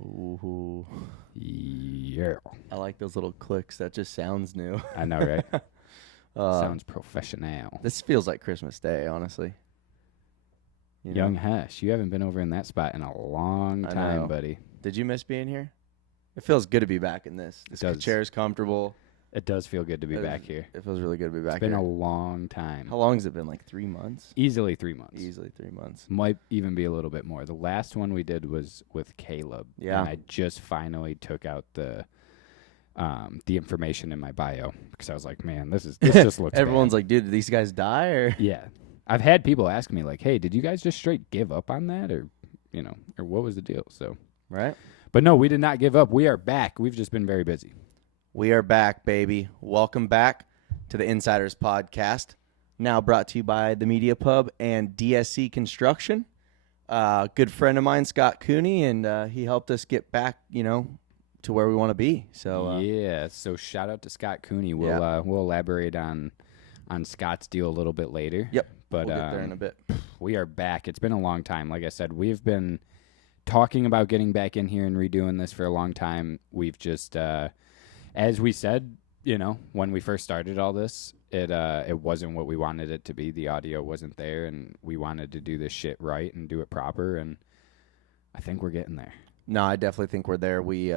Ooh. Yeah. I like those little clicks. That just sounds new. I know, right? Uh, Sounds professional. This feels like Christmas Day, honestly. You Young know? Hesh, you haven't been over in that spot in a long I time, know. buddy. Did you miss being here? It feels good to be back in this. This does. chair's comfortable. It does feel good to be back here. It feels really good to be back It's been here. a long time. How long has it been? Like 3 months? Easily 3 months. Easily 3 months. Might even be a little bit more. The last one we did was with Caleb. Yeah. And I just finally took out the information in my bio because I was like, man, this just looks Everyone's bad. like, dude, did these guys die? Or Yeah. I've had people ask me like, hey, did you guys just straight give up on that? Or, or what was the deal? So, right? but no, we did not give up. We are back. We've just been very busy. We are back, baby. Welcome back to the Insiders Podcast. Now brought to you by the Media Pub and DSC Construction. Good friend of mine, Scott Cooney, and he helped us get back, to where we want to be. So yeah. So shout out to Scott Cooney. We'll elaborate on Scott's deal a little bit later. Yep. But we'll get there in a bit. We are back. It's been a long time. Like I said, we've been talking about getting back in here and redoing this for a long time. We've just, as we said, when we first started all this, it wasn't what we wanted it to be. The audio wasn't there, and we wanted to do this shit right and do it proper. And I think we're getting there. No, I definitely think we're there. We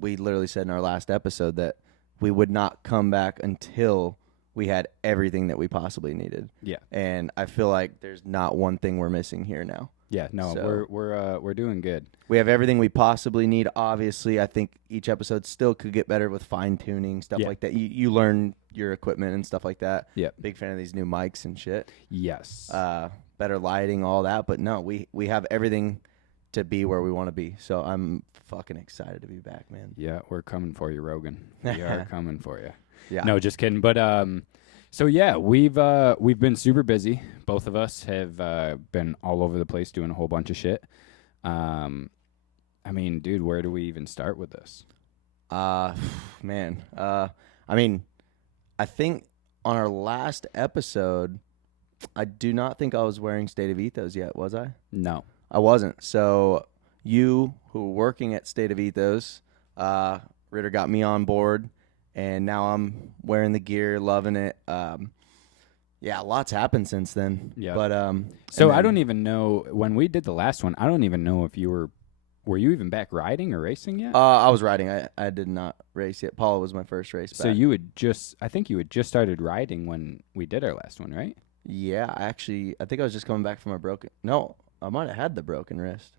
literally said in our last episode that we would not come back until we had everything that we possibly needed. Yeah. And I feel like there's not one thing we're missing here now. Yeah, no, So- we're doing good. We have everything we possibly need. Obviously, I think each episode still could get better with fine-tuning, stuff Yeah. like that. You learn your equipment and stuff like that. Yeah. Big fan of these new mics and shit. Yes. Better lighting, all that. But no, we have everything to be where we want to be. So I'm fucking excited to be back, man. Yeah, we're coming for you, Rogan. We are coming for you. Yeah. No, just kidding. But so yeah, we've been super busy. Both of us have been all over the place doing a whole bunch of shit. I mean, dude, where do we even start with this? Man. I mean, I think on our last episode, I do not think I was wearing State of Ethos yet, was I? No. I wasn't. So you, who were working at State of Ethos, Ritter got me on board, and now I'm wearing the gear, loving it. Yeah, lots happened since then. Yeah. But So and I then- don't even know when we did the last one. I don't even know if you were you even back riding or racing yet? I was riding. I did not race yet. Paula was my first race. So back. I think you had just started riding when we did our last one, right? Yeah, I think I was just coming back from a broken. No, I might have had the broken wrist.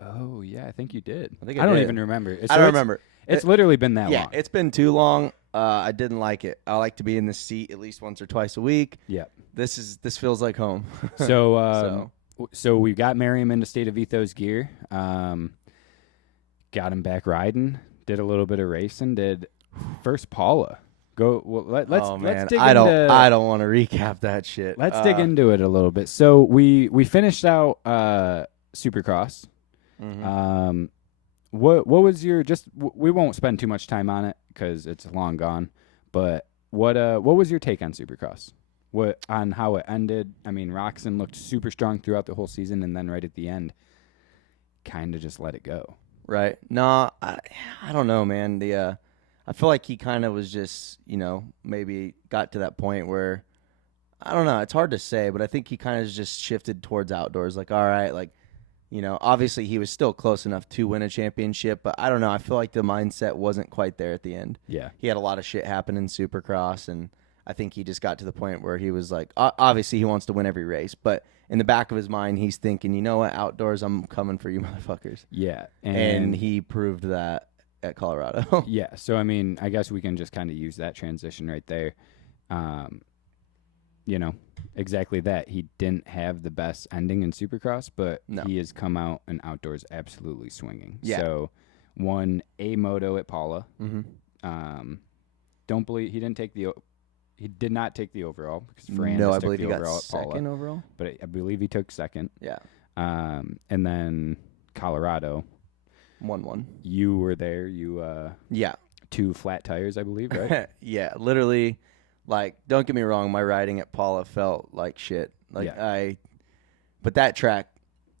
Oh yeah, I think you did. I think I I don't did. even remember. I don't remember. It's literally been that Yeah, long. it's been too long. I didn't like it. I like to be in the seat at least once or twice a week. Yeah. This feels like home. So we got Merriam into State of Ethos gear. Got him back riding. Did a little bit of racing. Did first Paula. Go. Well, let's oh man, let's dig I don't into. want to recap that shit. Let's dig into it a little bit. So we finished out Supercross. Mhm. What was your we won't spend too much time on it because it's long gone. But what was your take on Supercross? What on how it ended? I mean, Roxon looked super strong throughout the whole season, and then right at the end, kind of just let it go. Right? No, I don't know, man. I feel like he kind of was just, maybe got to that point where, I don't know. It's hard to say, but I think he kind of just shifted towards outdoors. Like, all right, like, obviously he was still close enough to win a championship, but I don't know. I feel like the mindset wasn't quite there at the end. Yeah. He had a lot of shit happen in Supercross, and I think he just got to the point where he was like, obviously he wants to win every race, but in the back of his mind, he's thinking, you know what, outdoors, I'm coming for you motherfuckers. Yeah. And he proved that at Colorado. Yeah. So, I mean, I guess we can just kind of use that transition right there. Exactly that. He didn't have the best ending in Supercross, but No. he has come out and outdoors absolutely swinging. Yeah. So, won a moto at Paula. Mm-hmm. Don't believe he did not take the overall because Fran No, just I took believe the he got overall at Paula. second overall. But I believe he took second. Yeah. And then Colorado, 1-1. you were there. You Yeah. 2 flat tires, I believe, right? Yeah, literally, like, don't get me wrong, my riding at Paula felt like shit. Like, but that track,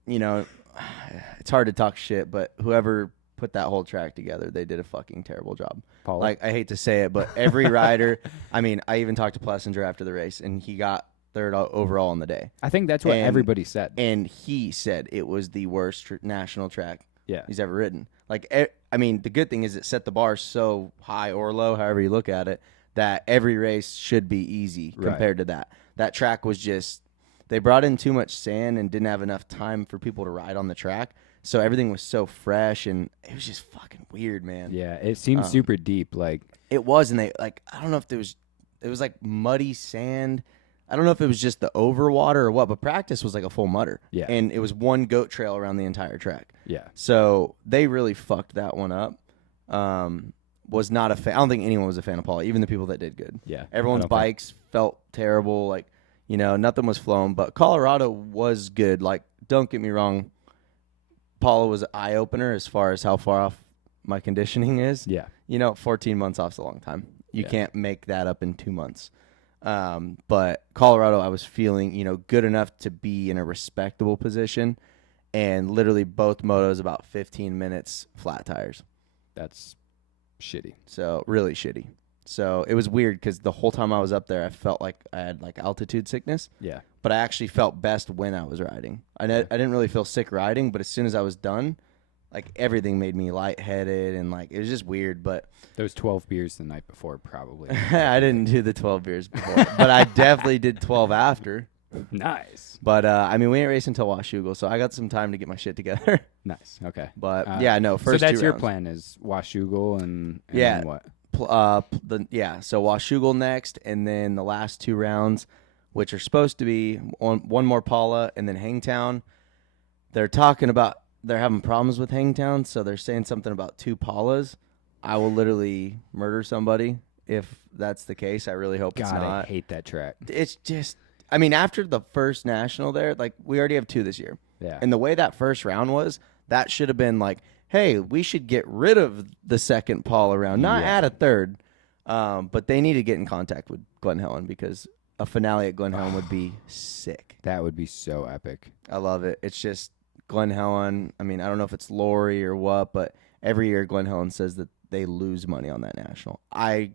it's hard to talk shit, but whoever put that whole track together, they did a fucking terrible job. Paula? Like, I hate to say it, but every rider, I mean, I even talked to Plessinger after the race, and he got third overall on the day. I think that's what everybody said. And he said it was the worst national track Yeah. he's ever ridden. Like, I mean, the good thing is it set the bar so high or low, however you look at it, that every race should be easy compared to that. That track was just, they brought in too much sand and didn't have enough time for people to ride on the track. So everything was so fresh, and it was just fucking weird, man. Yeah, it seemed super deep. Like, it was, and they, like, I don't know if it was like muddy sand. I don't know if it was just the overwater or what, but practice was like a full mutter. Yeah. And it was one goat trail around the entire track. Yeah. So they really fucked that one up. Was not a fan. I don't think anyone was a fan of Paula, even the people that did good. Yeah. Everyone's bikes felt terrible. Like, you know, nothing was flowing. But Colorado was good. Like, don't get me wrong. Paula was an eye-opener as far as how far off my conditioning is. Yeah. You know, 14 months off is a long time. You can't make that up in 2 months. But Colorado, I was feeling, you know, good enough to be in a respectable position. And literally both motos about 15 minutes flat tires. That's shitty. So really shitty. So it was weird because the whole time I was up there, I felt like I had like altitude sickness. Yeah. But I actually felt best when I was riding. I didn't really feel sick riding, but as soon as I was done, like everything made me lightheaded and like it was just weird. But those 12 beers the night before probably. I didn't do the 12 beers before, but I definitely did 12 after. Nice. But I mean, we ain't racing until Washougal, so I got some time to get my shit together. Nice. Okay. But yeah, no. First, so that's two your rounds. plan is Washougal and Yeah. then what? So Washougal next, and then the last 2 rounds, which are supposed to be one more Paula and then Hangtown. They're talking about they're having problems with Hangtown, so they're saying something about 2 Paulas. I will literally murder somebody if that's the case. I really hope it's God, not. I hate that track. It's just, I mean, after the first national there, like we already have 2 this year. Yeah. And the way that first round was, that should have been like, hey, we should get rid of the second Paula round, not add a third. But they need to get in contact with Glen Helen because a finale at Glen Helen would be sick. That would be so epic. I love it. It's just Glen Helen. I mean, I don't know if it's Lori or what, but every year Glen Helen says that they lose money on that national. I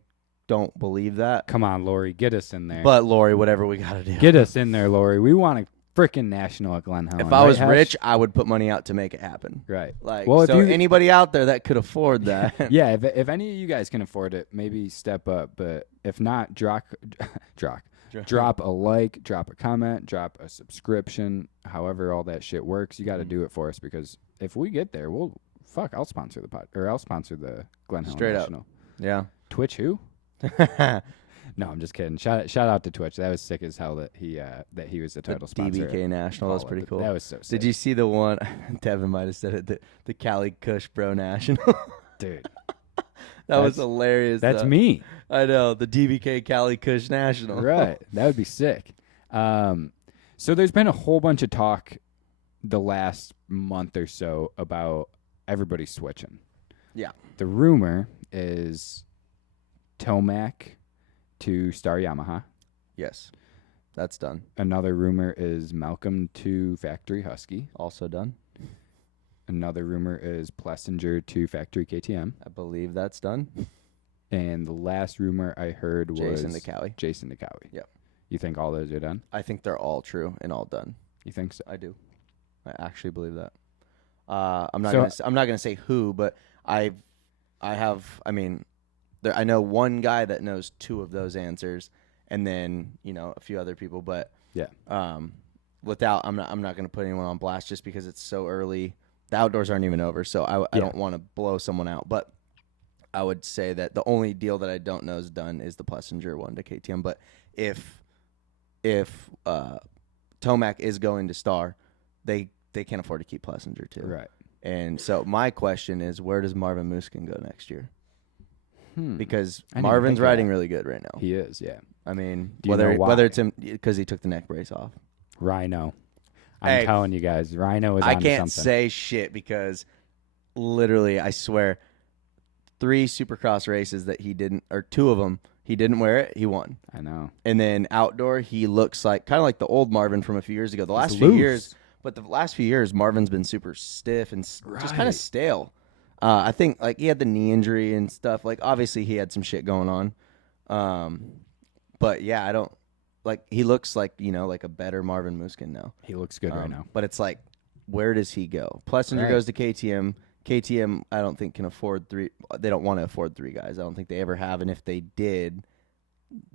don't believe that. Come on, Lori, get us in there. But Lori, whatever we got to do. Get us in there, Lori. We want a freaking national at Glen Helen. If I was right, rich, I would put money out to make it happen. Right. Like, well, so if you, anybody out there that could afford that. yeah, if any of you guys can afford it, maybe step up. But if not, drop a like, drop a comment, drop a subscription, however all that shit works. You got to do it for us because if we get there, I'll sponsor the pod or I'll sponsor the Glen Helen Straight National. up. Yeah. Twitch who? No, I'm just kidding. Shout out to Twitch. That was sick as hell that he was the title sponsor. DBK National. That was pretty cool. That was so sick. Did you see the one? Devin might have said it. The Cali Kush Bro National. Dude. That was hilarious. That's though. me. I know. The DBK Cali Kush National. Right. That would be sick. So there's been a whole bunch of talk the last month or so about everybody switching. Yeah. The rumor is Tomac to Star Yamaha. Yes. That's done. Another rumor is Malcolm to Factory Husky. Also done. Another rumor is Plessinger to Factory KTM. I believe that's done. And the last rumor I heard was Jason DeCowie. Jason DeCowie. Yep. You think all those are done? I think they're all true and all done. You think so? I do. I actually believe that. I'm not gonna say who, but I mean, I know one guy that knows 2 of those answers, and then a few other people. But yeah, I'm not gonna put anyone on blast just because it's so early. The outdoors aren't even over, so I don't want to blow someone out. But I would say that the only deal that I don't know is done is the Plessinger one to KTM. But if Tomac is going to Star, they can't afford to keep Plessinger too. right. And so my question is, where does Marvin Muskin go next year? Because I didn't Marvin's think of riding that. really good right now. He is, yeah. I mean, Do you know why? whether it's him because he took the neck brace off. Rhino. I'm Hey, telling you guys, Rhino is I onto can't something. say shit because literally, I swear, 3 Supercross races that he didn't, or 2 of them, he didn't wear it, he won. I know. And then outdoor, he looks like kind of like the old Marvin from a few years ago. He's loose. But the last few years, Marvin's been super stiff and just kind Right. of stale. I think like he had the knee injury and stuff. Like obviously he had some shit going on. But yeah, I don't like he looks like, like a better Marvin Muskin now. He looks good right now. But it's like, where does he go? Plessinger goes to KTM. KTM, I don't think can afford three. They don't want to afford three guys. I don't think they ever have. And if they did,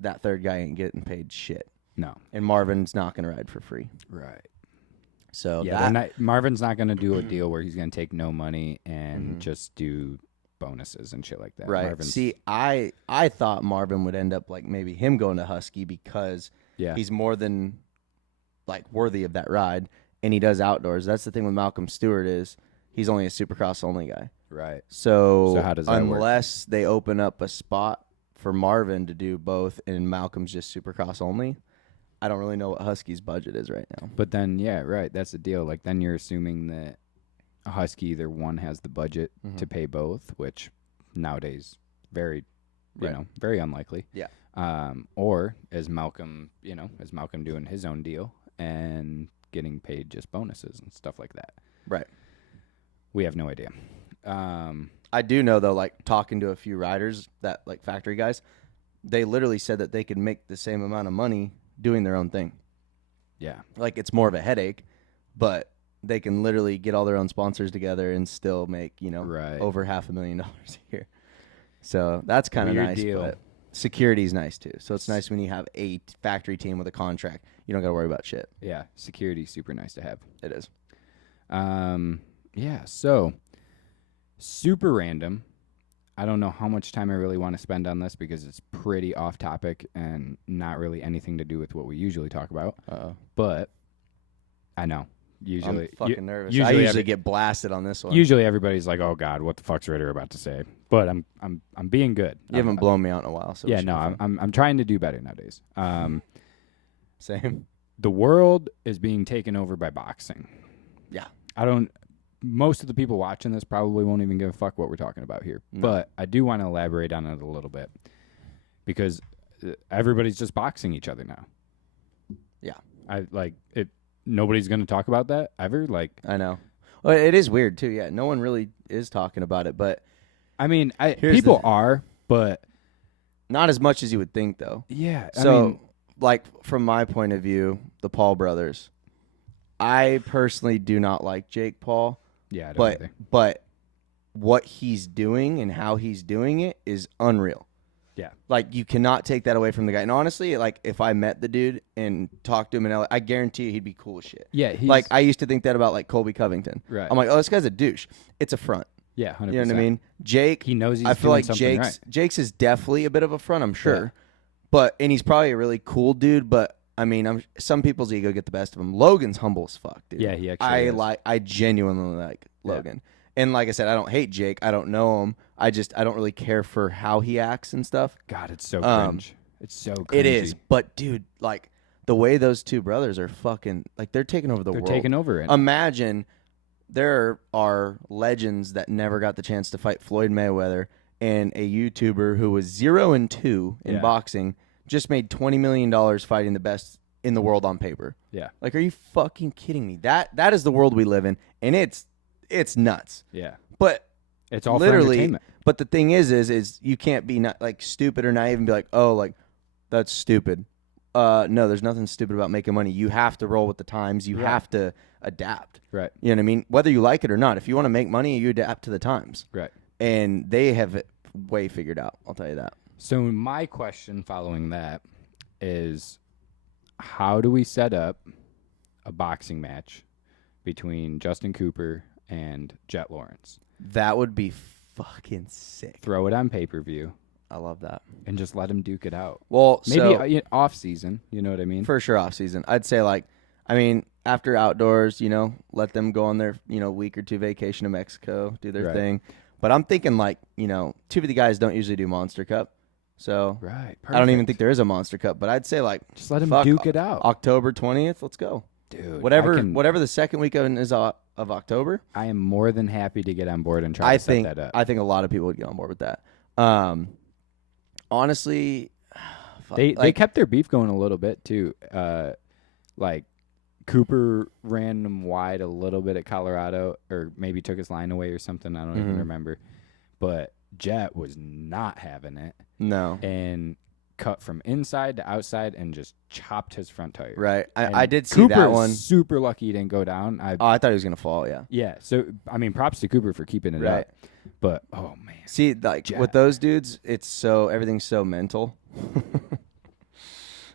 that third guy ain't getting paid shit. No. And Marvin's not going to ride for free. Right. So yeah, Marvin's not going to do a deal where he's going to take no money and just do bonuses and shit like that. Right. See, I thought Marvin would end up like maybe him going to Husky because he's more than like worthy of that ride, and he does outdoors. That's the thing with Malcolm Stewart is he's only a Supercross only guy. Right. So how does that unless they open up a spot for Marvin to do both and Malcolm's just Supercross only, I don't really know what Husky's budget is right now. But then, right, that's the deal. Like, then you're assuming that a Husky either one has the budget to pay both, which nowadays very, very unlikely. Yeah. Or is Malcolm doing his own deal and getting paid just bonuses and stuff like that. Right. We have no idea. I do know though, like talking to a few riders that like factory guys, they literally said that they could make the same amount of money doing their own thing. Yeah. Like it's more of a headache, but they can literally get all their own sponsors together and still make, over $500,000 a year. So that's kind of nice. Deal. But security is nice too. So it's nice when you have a factory team with a contract. You don't got to worry about shit. Yeah. Security super nice to have. It is. Yeah. So super random. I don't know how much time I really want to spend on this because it's pretty off topic and not really anything to do with what we usually talk about. But I know. Usually, I'm fucking nervous. I usually get blasted on this one. Usually, everybody's like, "Oh God, what the fuck's Ritter about to say?" But I'm being good. You haven't blown me out in a while, so yeah, no, I'm trying to do better nowadays. Same. The world is being taken over by boxing. Yeah, most of the people watching this probably won't even give a fuck what we're talking about here. No. But I do want to elaborate on it a little bit because everybody's just boxing each other now. Yeah, I like it. Nobody's going to talk about that ever. Like I know. Well, it is weird too. Yeah, no one really is talking about it, but I mean, people are, but not as much as you would think, though. Yeah. So, like from my point of view, the Paul brothers, I personally do not like Jake Paul. Yeah, I don't either. But what he's doing and how he's doing it is unreal. Yeah. Like, you cannot take that away from the guy. And honestly, like, if I met the dude and talked to him in LA, I guarantee you he'd be cool as shit. Yeah. Like, I used to think that about, like, Colby Covington. Right. I'm like, oh, this guy's a douche. It's a front. Yeah, 100%. You know what I mean? Jake, he knows he's I feel doing like something right. Jake's is definitely a bit of a front, I'm sure. Yeah. And he's probably a really cool dude, but, I mean, some people's ego get the best of him. Logan's humble as fuck, dude. Yeah, he actually is. I genuinely like Logan. And like I said, I don't hate Jake. I don't know him. I don't really care for how he acts and stuff. God, it's so cringe. It's so cringy. It is. But, dude, like, the way those two brothers are fucking, like, they're taking over the world. They're taking over it. Imagine there are legends that never got the chance to fight Floyd Mayweather, and a YouTuber who was 0-2 in boxing just made $20 million fighting the best in the world on paper. Yeah. Like, are you fucking kidding me? That is the world we live in, and it's nuts. Yeah. But it's all literally, for entertainment. But the thing is you can't be like stupid or naive and be like, oh, like that's stupid. No, there's nothing stupid about making money. You have to roll with the times. You have to adapt. Right. You know what I mean? Whether you like it or not, if you want to make money, you adapt to the times. Right. And they have it way figured out. I'll tell you that. So my question following that is, how do we set up a boxing match between Justin Cooper and Jett Lawrence? That would be fucking sick. Throw it on pay-per-view. I love that. And just let him duke it out. Well, maybe off season, you know what I mean? For sure off season. I'd say after outdoors, let them go on their, week or two vacation to Mexico, do their thing. But I'm thinking two of the guys don't usually do Monster Cup. So right, I don't even think there is a Monster Cup, but I'd say just let him duke it out. October 20th, let's go. Dude, whatever the second weekend is of October. I am more than happy to get on board and try to set that up. I think a lot of people would get on board with that. Honestly, they kept their beef going a little bit too. Cooper ran him wide a little bit at Colorado, or maybe took his line away or something. I don't even remember. But Jett was not having it. No. And cut from inside to outside and just chopped his front tire. Right. I did see Cooper that one. Super lucky he didn't go down. I thought he was going to fall, yeah. Yeah. So, I mean, props to Cooper for keeping it up. But, oh, man. See, like, Jett. with those dudes, everything's so mental.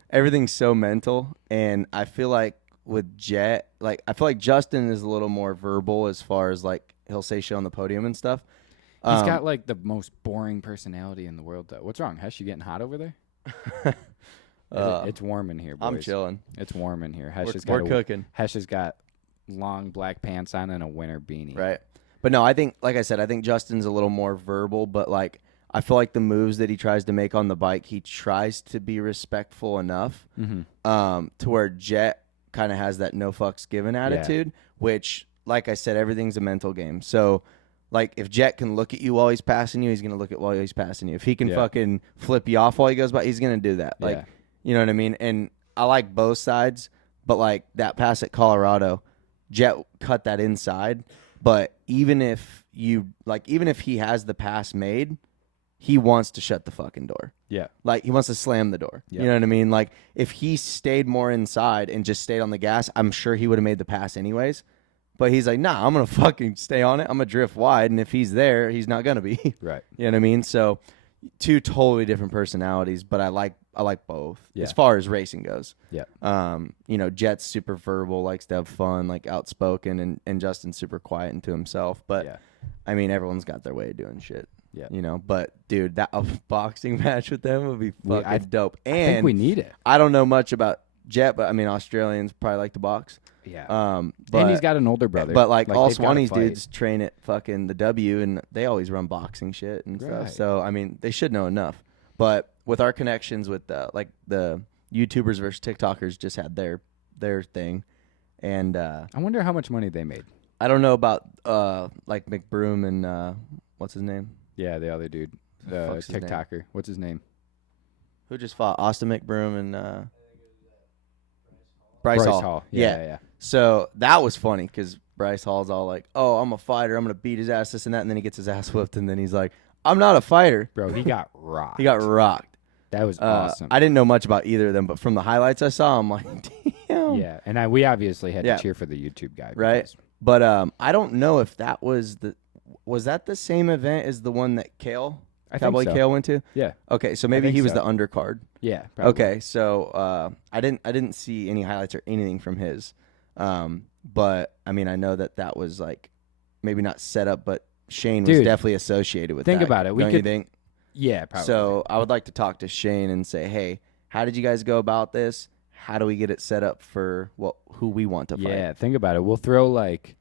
Everything's so mental. And I feel like with Jett, like, I feel like Justin is a little more verbal as far as, like, he'll say shit on the podium and stuff. He's got, like, the most boring personality in the world, though. What's wrong? Hesh, you getting hot over there? It's warm in here, boys. I'm chilling. It's warm in here. We're cooking. Hesh has got long black pants on and a winter beanie. Right. But no, I think, like I said, I think Justin's a little more verbal, but, like, I feel like the moves that he tries to make on the bike, he tries to be respectful enough to where Jett kind of has that no fucks given attitude, which, like I said, everything's a mental game. So, like, if Jett can look at you while he's passing you, he's going to look at while he's passing you. If he can fucking flip you off while he goes by, he's going to do that. Like, you know what I mean? And I like both sides, but, like, that pass at Colorado, Jett cut that inside. But even if he has the pass made, he wants to shut the fucking door. Yeah. Like, he wants to slam the door. Yeah. You know what I mean? Like, if he stayed more inside and just stayed on the gas, I'm sure he would have made the pass anyways. But he's like, nah, I'm going to fucking stay on it. I'm going to drift wide. And if he's there, he's not going to be. Right. You know what I mean? So, two totally different personalities, but I like both as far as racing goes. Yeah. You know, Jett's super verbal, likes to have fun, like outspoken, and Justin's super quiet and to himself. But, I mean, everyone's got their way of doing shit. Yeah. You know, but, dude, that a boxing match with them would be fucking dope. And I think we need it. I don't know much about Jett, but, I mean, Australians probably like to box. Yeah. And he's got an older brother. But, like all Swanee's dudes train at fucking the W, and they always run boxing shit and stuff. So, I mean, they should know enough. But with our connections with, like, the YouTubers versus TikTokers just had their thing. And I wonder how much money they made. I don't know about, like, McBroom and what's his name? Yeah, the other dude. The TikToker. What's his name? Who just fought? Austin McBroom and Bryce Hall. Yeah. So that was funny because Bryce Hall's all like, oh, I'm a fighter. I'm going to beat his ass, this and that. And then he gets his ass whipped. And then he's like, I'm not a fighter. Bro, he got rocked. He got rocked. That was awesome. I didn't know much about either of them, but from the highlights I saw, I'm like, damn. Yeah, and we obviously had to cheer for the YouTube guy. Right. But I don't know if that was that the same event as the one that Cowboy Kale went to? Yeah. Okay, so maybe he was the undercard. Yeah, probably. Okay, so I didn't see any highlights or anything from his. But I mean, I know that was like maybe not set up, but Shane was definitely associated with that. Think about it. Don't you think? Yeah, probably. So I would like to talk to Shane and say, hey, how did you guys go about this? How do we get it set up for who we want to fight? Yeah, think about it. We'll throw like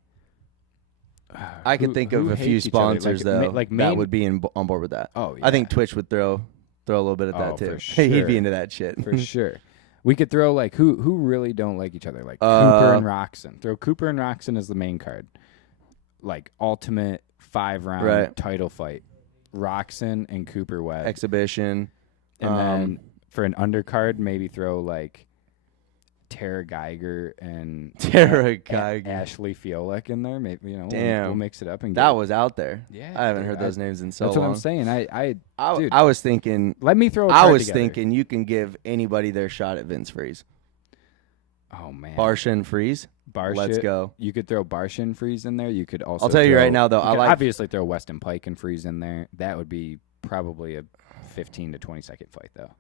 I could think of a few sponsors though that would be on board with that. Oh, yeah. I think Twitch would throw a little bit of that too. Sure. He'd be into that shit for sure. We could throw like who really don't like each other, like Cooper and Roxon. Throw Cooper and Roxon as the main card, like ultimate 5-round title fight. Roxon and Cooper Webb exhibition, and then for an undercard, maybe throw like Tara Geiger and Ashley Fiolek in there. Maybe we'll mix it up and that was out there. Yeah, I haven't heard those names in so long. That's what I'm saying. I was thinking. Let me throw. I was thinking you can give anybody their shot at Vince Freeze. Oh man, Barsha and Freeze. Let's go. You could throw Barsha and Freeze in there. You could also. I'll tell you right now, though. I like obviously throw Weston Pike and Freeze in there. That would be probably a 15 to 20 second fight, though.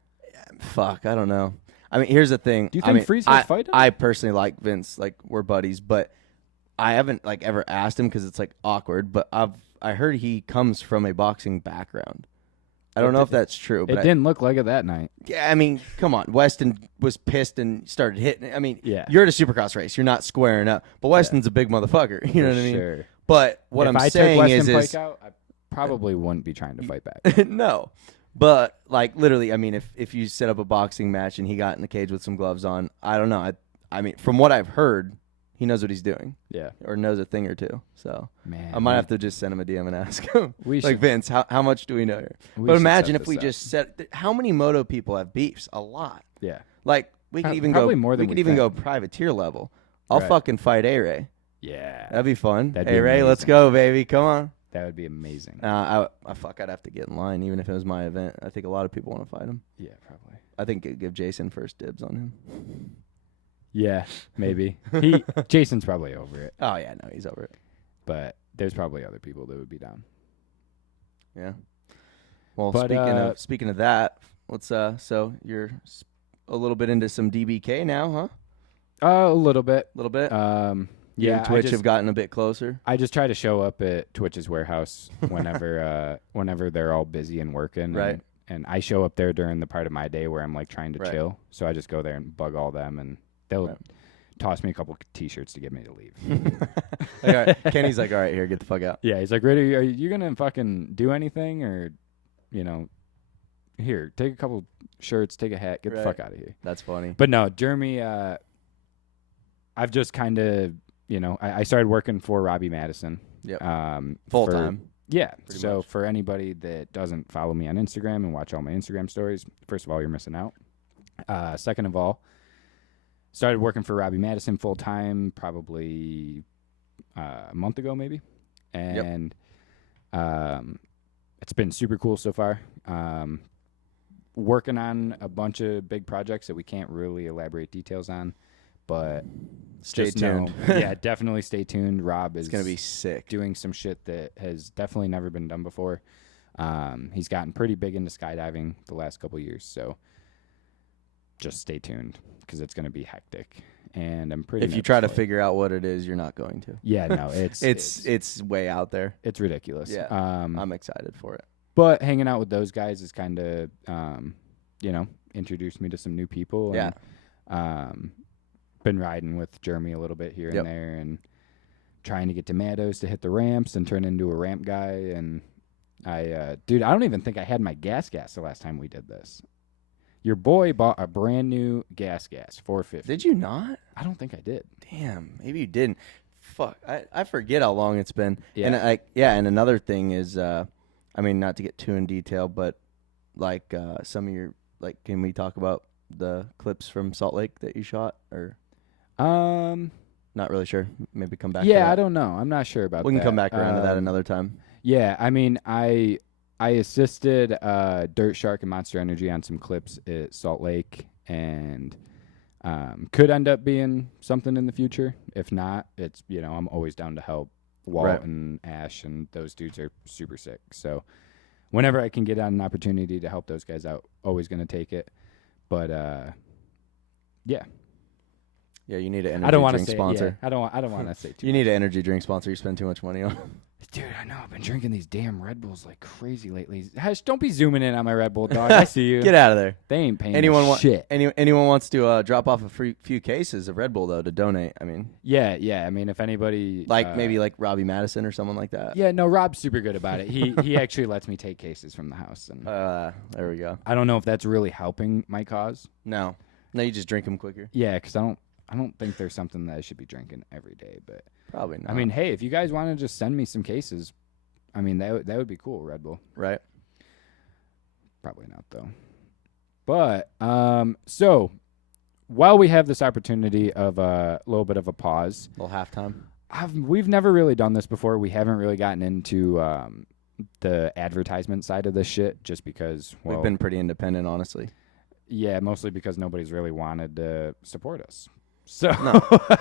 Fuck, I don't know. I mean, here's the thing. Do you think Freeze has fight? I personally like Vince. Like, we're buddies, but I haven't like ever asked him because it's like awkward. But I heard he comes from a boxing background. I don't know if that's true. But it didn't look like it that night. Yeah, I mean, come on. Weston was pissed and started hitting. I mean, you're at a supercross race. You're not squaring up. But Weston's a big motherfucker. You know what I mean? Sure. But what I'm saying is... If I took Weston Pike out, I probably wouldn't be trying to fight back. No. But, like, literally, I mean, if you set up a boxing match and he got in the cage with some gloves on, I don't know. I mean, from what I've heard, he knows what he's doing. Yeah. Or knows a thing or two. So, man, I might have to just send him a DM and ask him. Like, Vince, how much do we know here? But imagine if we just set... How many moto people have beefs? A lot. Yeah. Like, we could even go... More than we could even go privateer level. I'll Right. fucking fight A-Ray. Yeah. That'd be fun. That'd be A-Ray, let's amazing. go, baby. Come on. That would be amazing. I'd have to get in line, even if it was my event. I think a lot of people want to fight him. Yeah, probably. I think it'd give Jason first dibs on him. Yeah, maybe. Jason's probably over it, Oh, yeah, no, he's over it. but there's probably other people that would be down. Yeah. Well, But, speaking of that, let's so you're a little bit into some DBK now, huh? A little bit. A little bit. You Yeah, and Twitch have gotten a bit closer. I just try to show up at Twitch's warehouse whenever whenever they're all busy and working. Right. And I show up there during the part of my day where I'm like trying to Right. chill. So I just go there and bug all them, and they'll Right. toss me a couple T-shirts to get me to leave. All right. Kenny's like, all right, here, get the fuck out. Yeah, he's like, "Ready? Are you gonna fucking do anything, or, here, take a couple shirts, take a hat, get the Right. fuck out of here." That's funny. But no, Jeremy, I've just kind of, I started working for Robbie Madison. Yep. Full Full-time. Yeah. Pretty So much. for anybody that doesn't follow me on Instagram and watch all my Instagram stories, first of all, you're missing out. Second of all, started working for Robbie Madison full time probably a month ago, maybe, and it's been super cool so far. Working on a bunch of big projects that we can't really elaborate details on, but Stay just know- tuned. yeah, definitely stay tuned. Rob is It's gonna be sick. doing some shit that has definitely never been done before. He's gotten pretty big into skydiving the last couple years, so just stay tuned because it's going to be hectic. And I'm pretty. If you try to nervous for it. figure out what it is, you're not going to. Yeah, no, It's way out there. it's ridiculous. Yeah. Um, I'm excited for it. but hanging out with those guys is kind of, introduced me to some new people. Yeah. And, been riding with Jeremy a little bit here Yep. and there, and trying to get to Meadows to hit the ramps and turn into a ramp guy. And I don't even think I had my gas the last time we did this. Your boy bought a brand new gas 450. Did you not? I don't think I did. Damn, maybe you didn't. Fuck, I forget how long it's been. Yeah. And and another thing is, not to get too in detail, but like some of your can we talk about the clips from Salt Lake that you shot, or not really sure? Maybe come back. to Yeah, that. I don't know. I'm not sure about that. We can come back around to that another time. Yeah, I assisted Dirt Shark and Monster Energy on some clips at Salt Lake, and could end up being something in the future. If not, it's I'm always down to help. Walt Right. and Ash and those dudes are super sick. So whenever I can get on an opportunity to help those guys out, always gonna take it. But yeah, Yeah, you need an energy I don't want to drink say sponsor. Yeah, I don't want to say too. You need an energy drink sponsor. You spend too much money on. Dude, I know. I've been drinking these damn Red Bulls like crazy lately. Hush, don't be zooming in on my Red Bull, dog. I see you. Get out of there. They ain't paying Anyone want shit. Anyone wants to drop off a few cases of Red Bull though to donate? I mean, Yeah. I mean, if anybody maybe like Robbie Madison or someone like that. Yeah, no, Rob's super good about it. He actually lets me take cases from the house, and There we go. I don't know if that's really helping my cause. No, you just drink them quicker. Yeah, because I don't think there's something that I should be drinking every day. But Probably not. I mean, hey, if you guys want to just send me some cases, I mean that would be cool. Red Bull, right? probably not though. But so while we have this opportunity of a little bit of a pause, Little halftime. we've never really done this before. We haven't really gotten into the advertisement side of this shit, just because We've been pretty independent, honestly. yeah, mostly because nobody's really wanted to support us. So,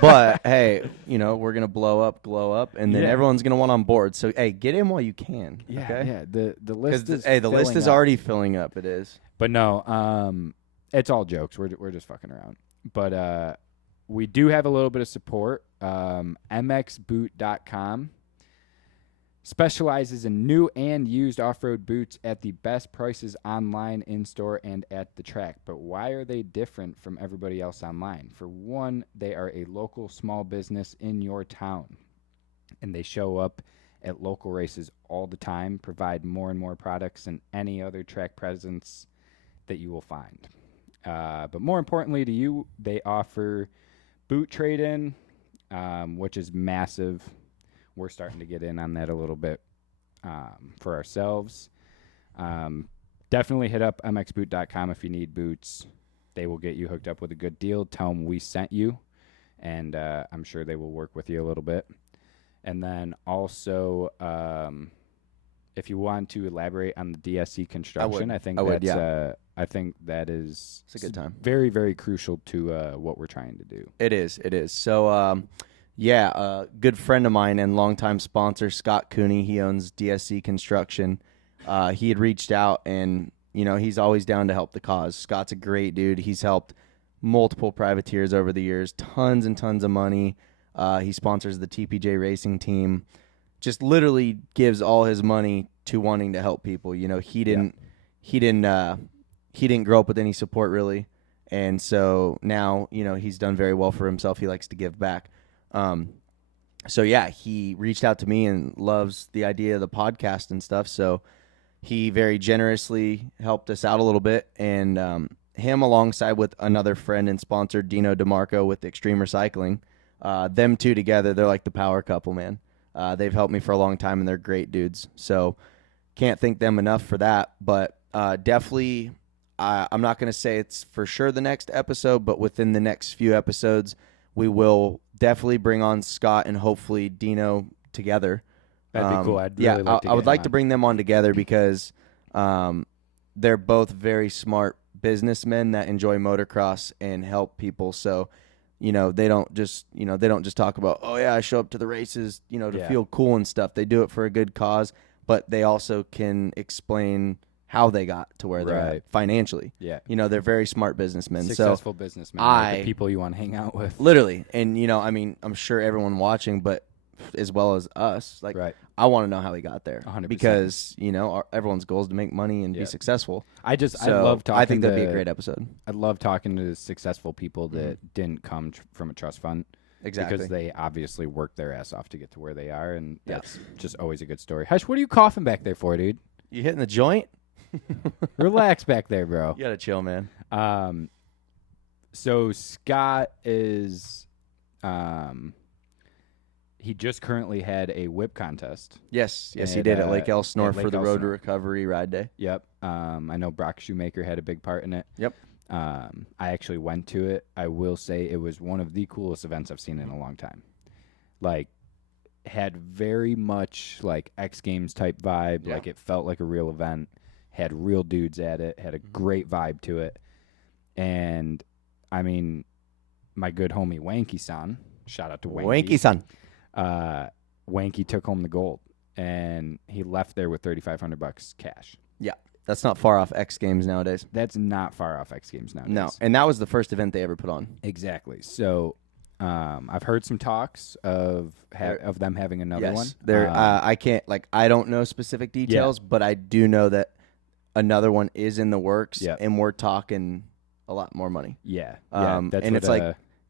But hey, we're gonna glow up, and then Yeah. everyone's gonna want on board. So hey, get in while you can. yeah, okay? yeah. The list is the list filling is up. already filling up. It is. But no, it's all jokes. We're just fucking around. But we do have a little bit of support. MXBoot.com specializes in new and used off-road boots at the best prices online, in-store, and at the track. But why are they different from everybody else online? For one, they are a local small business in your town, and they show up at local races all the time, provide more and more products than any other track presence that you will find. But more importantly to you, they offer boot trade-in, which is massive. We're starting to get in on that a little bit for ourselves. Definitely hit up mxboot.com if you need boots. They will get you hooked up with a good deal. Tell them we sent you, and I'm sure they will work with you a little bit. And then also, if you want to elaborate on the DSC construction, I think would, that's yeah. I think that is It's a good time. very, very crucial to what we're trying to do. It is. So, yeah, a good friend of mine and longtime sponsor, Scott Cooney, he owns DSC Construction. He had reached out, and, he's always down to help the cause. Scott's a great dude. He's helped multiple privateers over the years, tons and tons of money. He sponsors the TPJ racing team. Just literally gives all his money to wanting to help people. He didn't grow up with any support really. And so now, he's done very well for himself. He likes to give back. So yeah, he reached out to me and loves the idea of the podcast and stuff. So he very generously helped us out a little bit. And him alongside with another friend and sponsor, Dino DeMarco with Extreme Recycling, them two together, they're like the power couple, man. They've helped me for a long time, and they're great dudes. So can't thank them enough for that. But definitely, I'm not going to say it's for sure the next episode, but within the next few episodes, we will definitely bring on Scott and hopefully Dino together. That'd be cool. I'd really like to I would like on. to bring them on together because they're both very smart businessmen that enjoy motocross and help people. So, they don't just talk about, oh yeah, I show up to the races, to feel cool and stuff. They do it for a good cause, but they also can explain how they got to where they're at financially. Yeah. They're very smart businessmen. Successful businessmen. Like the people you want to hang out with. Literally. And, I'm sure everyone watching, but as well as us, like, I want to know how he got there. 100%. Because, everyone's goal is to make money and be successful. I love talking. I think that'd be a great episode. I love talking to successful people that didn't come from a trust fund. Exactly. Because they obviously worked their ass off to get to where they are. And that's just always a good story. Hush, what are you coughing back there for, dude? You hitting the joint? Relax back there, bro. You gotta chill, man. So Scott is, he just currently had a whip contest. Yes, he did at Lake Elsinore for the Road to Recovery Ride Day. Yep. I know Brock Shoemaker had a big part in it. Yep. I actually went to it. I will say it was one of the coolest events I've seen in a long time. Like, had very much like X Games type vibe. Yeah. Like, it felt like a real event. Had real dudes at it. Had a great vibe to it. And, I mean, my good homie Wanky-san, shout out to Wanky. Wanky-san. Wanky took home the gold. And he left there with $3,500 cash. Yeah. That's not far off X Games nowadays. That's not far off X Games nowadays. No. And that was the first event they ever put on. Exactly. So, I've heard some talks of them having another one. I can't, I don't know specific details, but I do know that another one is in the works, and we're talking a lot more money. Yeah. That's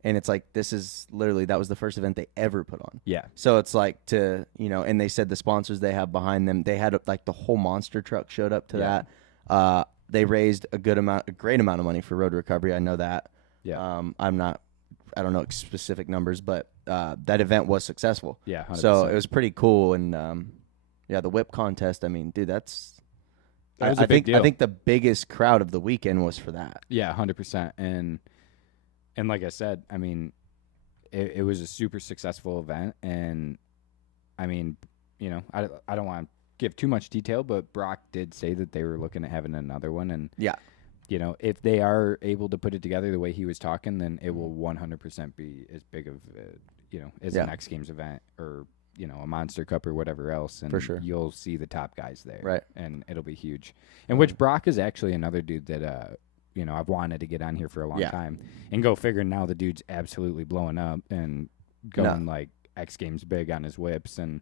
and it's like this is literally, that was the first event they ever put on. Yeah. So it's like and they said the sponsors they have behind them, they had like the whole monster truck showed up to that. They raised a great amount of money for Road to Recovery. I know that. Yeah. I don't know specific numbers, but that event was successful. Yeah. 100%. So it was pretty cool. And the whip contest, I mean, dude, that was a big deal. I think the biggest crowd of the weekend was for that. Yeah, 100%. And like I said, I mean, it was a super successful event. And, I mean, I don't want to give too much detail, but Brock did say that they were looking at having another one. And, if they are able to put it together the way he was talking, then it will 100% be as big of, as an X Games event or, a Monster Cup or whatever else. And for sure. You'll see the top guys there. Right. And it'll be huge. And which Brock is actually another dude that, I've wanted to get on here for a long time. And go figure, now the dude's absolutely blowing up and going like X Games big on his whips. And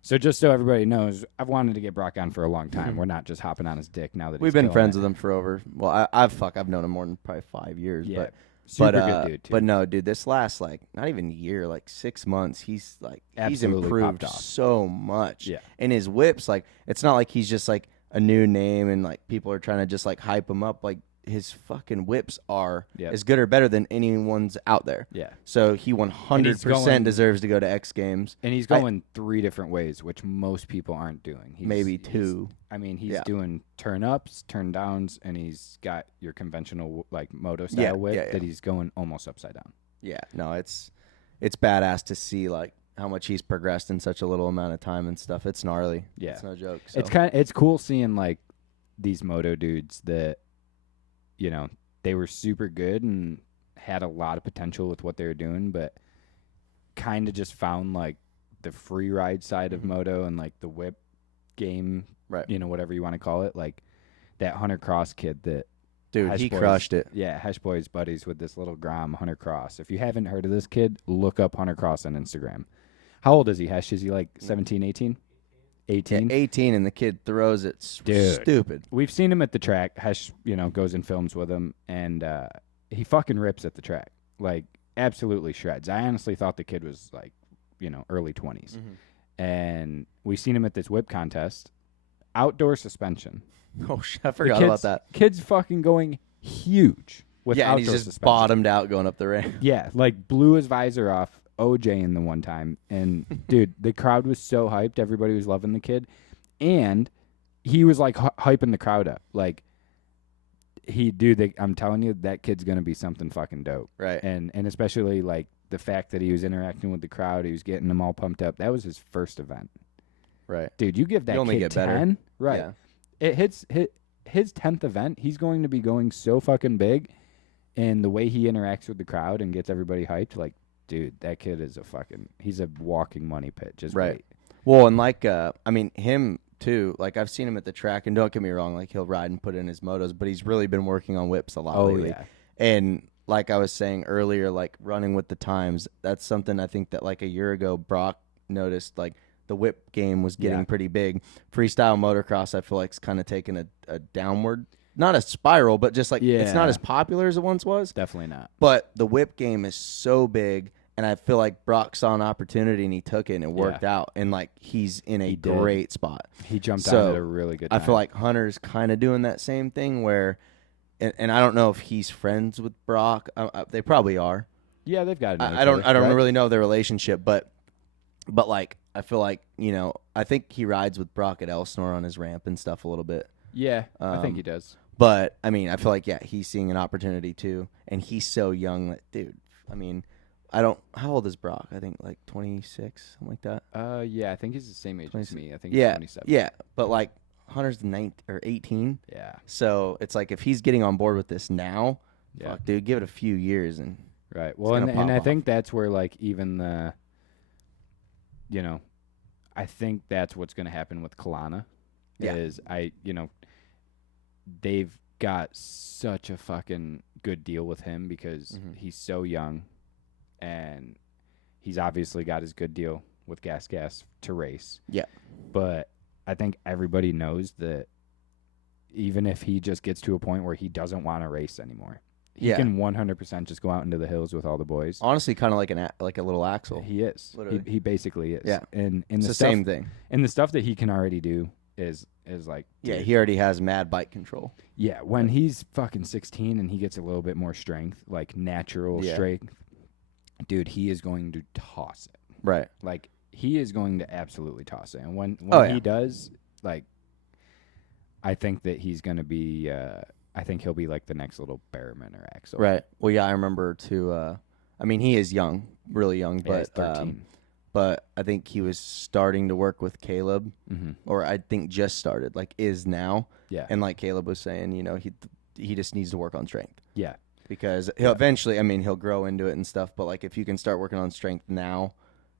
so just so everybody knows, I've wanted to get Brock on for a long time. We're not just hopping on his dick now that we've been friends with him for over, I've known him more than probably 5 years. Yeah. But Super good dude, too. But no, dude, this last, not even a year, 6 months, he's Absolutely improved popped off. so much. Yeah. And his whips, it's not like he's just, a new name and, people are trying to just, hype him up. His fucking whips are as good or better than anyone's out there. Yeah. So he 100% deserves to go to X Games. And he's going 3 different ways, which most people aren't doing. Maybe 2. He's doing turn ups, turn downs, and he's got your conventional moto style whip that he's going almost upside down. Yeah, no, it's badass to see like how much he's progressed in such a little amount of time and stuff. It's gnarly. Yeah. It's no joke. So. It's cool seeing like these moto dudes that, you know, they were super good and had a lot of potential with what they were doing, but kind of just found like the free ride side of moto and like the whip game, right? You know, whatever you want to call it, like that Hunter Cross kid that. Dude, Hesh he Boys, crushed it. Yeah, Hesh Boys buddies with this little Grom, Hunter Cross. If you haven't heard of this kid, look up Hunter Cross on Instagram. How old is he, Hesh? Is he like 17, 18? 18? Yeah, 18, and the kid throws it stupid. We've seen him at the track. Hesh, you know, goes and films with him, and he fucking rips at the track. Like, absolutely shreds. I honestly thought the kid was like, you know, early 20s. Mm-hmm. And we've seen him at this whip contest. Outdoor suspension. Oh, I forgot about that. Kid's fucking going huge with and outdoor he's just suspension. bottomed out going up the ramp. Yeah, like blew his visor off, OJ in the one time. And, dude, the crowd was so hyped. Everybody was loving the kid. And he was, like, hyping the crowd up. Like, I'm telling you, that kid's going to be something fucking dope. Right. And especially, like, the fact that he was interacting with the crowd, he was getting them all pumped up. That was his first event. Right. Dude, you give that only kid get better. 10. Right. Yeah. It hits his 10th event. He's going to be going so fucking big. And the way he interacts with the crowd and gets everybody hyped, like, dude, that kid is he's a walking money pit. Just right. wait. Well, and like, I mean, him too, like I've seen him at the track, and don't get me wrong, like he'll ride and put in his motos, but he's really been working on whips a lot lately. Yeah. And like I was saying earlier, like running with the times, that's something I think that like a year ago, Brock noticed, like, the whip game was getting pretty big. Freestyle motocross, I feel like, is kind of taking a downward, not a spiral, but just like it's not as popular as it once was. Definitely not. But the whip game is so big, and I feel like Brock saw an opportunity and he took it and it worked out. And like he's in a great spot. He jumped out at a really good time. I feel like Hunter's kind of doing that same thing where, and I don't know if he's friends with Brock. They probably are. Yeah, they've got it. I don't really know their relationship, but like I feel like, you know, I think he rides with Brock at Elsinore on his ramp and stuff a little bit. Yeah, I think he does. But I mean, I feel like he's seeing an opportunity too, and he's so young that, dude. I mean, how old is Brock? I think like 26, something like that. Yeah, I think he's the same age as me. I think he's 27. Yeah, but like Hunter's 18. Yeah. So it's like if he's getting on board with this now, fuck, dude, give it a few years and right. Well, and I think that's where like even the, you know, I think that's what's going to happen with Kalana. Yeah. They've got such a fucking good deal with him because he's so young, and he's obviously got his good deal with Gas to race. Yeah. But I think everybody knows that even if he just gets to a point where he doesn't want to race anymore, he can 100% just go out into the hills with all the boys. Honestly, kind of like a little Axel. He is. He basically is. Yeah. And it's the same thing. And the stuff that he can already do is like, yeah, dude, he already has mad bike control. Yeah, when he's fucking 16 and he gets a little bit more strength, like natural strength, dude, he is going to toss it. Right. Like, he is going to absolutely toss it. And when he does, like, I think that he's going to be I think he'll be like the next little Behrman or Axel. Right. Well, yeah, I remember too. I mean, he is young, really young, but he's 13. But I think he was starting to work with Caleb, or I think just started, like is now. Yeah. And like Caleb was saying, you know, he just needs to work on strength. Yeah. Because he'll eventually, I mean, he'll grow into it and stuff. But like if you can start working on strength now,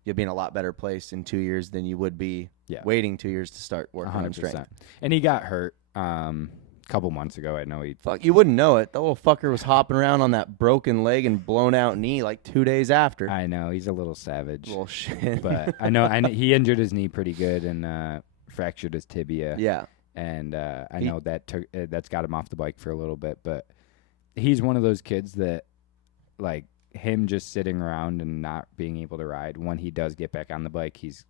you'll be in a lot better place in 2 years than you would be waiting 2 years to start working 100%. On strength. And he got hurt couple months ago. I know he. Fuck, you wouldn't know it. The little fucker was hopping around on that broken leg and blown out knee like 2 days after. I know, he's a little savage. Little shit. But I know he injured his knee pretty good and fractured his tibia. Yeah. And I know that's got him off the bike for a little bit. But he's one of those kids that, like, him just sitting around and not being able to ride. When he does get back on the bike, he's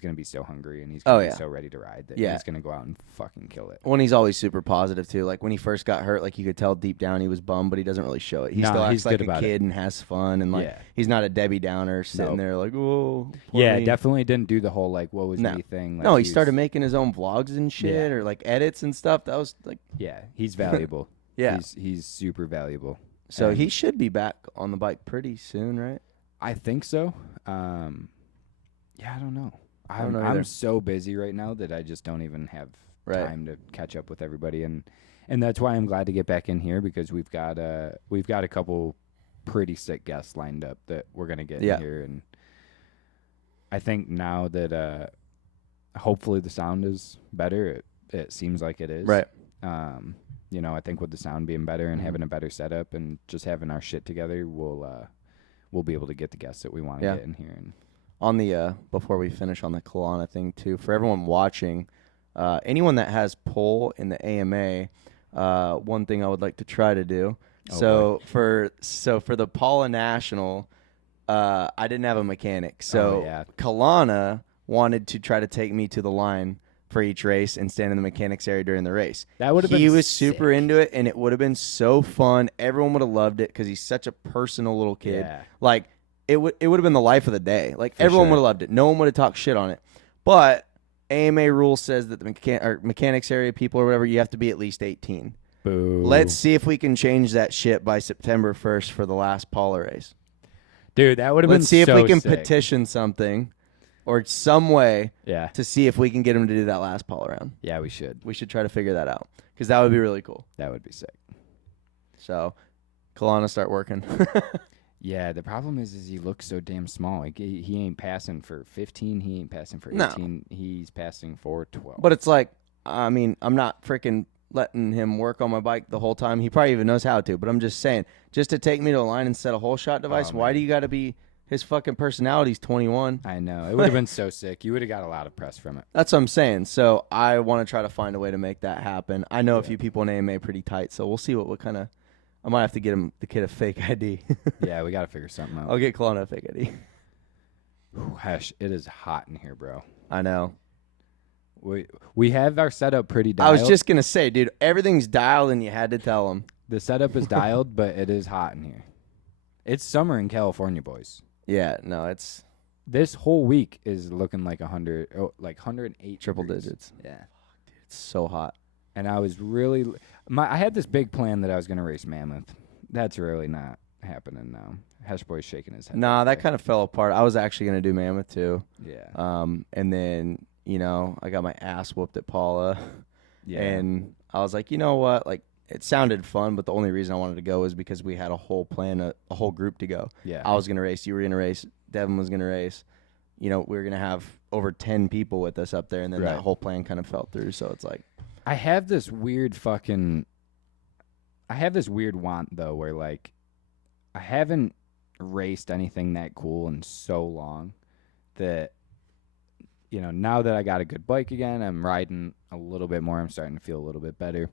going to be so hungry and he's going to be so ready to ride that he's going to go out and fucking kill it. When he's always super positive, too. Like, when he first got hurt, like, you could tell deep down he was bummed, but he doesn't really show it. He still acts like a kid and has fun. And, like, he's not a Debbie Downer sitting there like, oh, yeah, definitely didn't do the whole, like, what was me thing. Like, no, he started making his own vlogs and shit or, like, edits and stuff. That was, like... Yeah, he's valuable. Yeah. He's super valuable. So And he should be back on the bike pretty soon, right? I think so. Yeah, I don't know. I don't know either. I'm so busy right now that I just don't even have Right. time to catch up with everybody, and that's why I'm glad to get back in here because we've got a couple pretty sick guests lined up that we're gonna get in here, and I think now that hopefully the sound is better. It seems like it is. Right. I think with the sound being better and having a better setup and just having our shit together, we'll be able to get the guests that we want to get in here. And on the before we finish on the Kelowna thing too, for everyone watching, anyone that has pull in the AMA, one thing I would like to try to do. For the Paula National, I didn't have a mechanic, so Kelowna wanted to try to take me to the line for each race and stand in the mechanics area during the race. That would have been He was sick. super into it, and it would have been so fun. Everyone would have loved it because he's such a personal little kid. Yeah. Like it would have been the life of the day. Like For everyone sure. would have loved it. No one would have talked shit on it. But AMA rule says that the mechanics area people or whatever, you have to be at least 18. Boo. Let's see if we can change that shit by September 1st for the last Paula race. Dude, that would have been Let's see if we can sick. petition something or some way Yeah. to see if we can get him to do that last Paula round. Yeah, we should. We should try to figure that out because that would be really cool. That would be sick. So, Kelowna, start working. Yeah, the problem is he looks so damn small. Like he ain't passing for 15. He ain't passing for 18. No. He's passing for 12. But it's like, I mean, I'm not freaking letting him work on my bike the whole time. He probably even knows how to. But I'm just saying, just to take me to a line and set a whole shot device, why do you got to be his fucking personality's 21? I know. It would have been so sick. You would have got a lot of press from it. That's what I'm saying. So I want to try to find a way to make that happen. I know a few people in AMA pretty tight, so we'll see what kind of. I might have to get the kid a fake ID. Yeah, we got to figure something out. I'll get Kelowna a fake ID. Hush, it is hot in here, bro. I know. We have our setup pretty dialed. I was just gonna say, dude, everything's dialed, and you had to tell him. The setup is dialed, but it is hot in here. It's summer in California, boys. Yeah, no, it's This whole week is looking like 108 triple degrees. digits. Yeah. It's so hot. And I was really I had this big plan that I was going to race Mammoth. That's really not happening now. Hesh Boy's shaking his head. Nah, that kind of fell apart. I was actually gonna do Mammoth too. Yeah. And then I got my ass whooped at Paula. Yeah. And I was like, you know what? Like, it sounded fun, but the only reason I wanted to go was because we had a whole plan, a whole group to go. Yeah. I was gonna race. You were gonna race. Devin was gonna race. We were gonna have over 10 people with us up there, and then that whole plan kind of fell through. So it's like, I have this weird want though, where like I haven't raced anything that cool in so long that now that I got a good bike again, I'm riding a little bit more. I'm starting to feel a little bit better.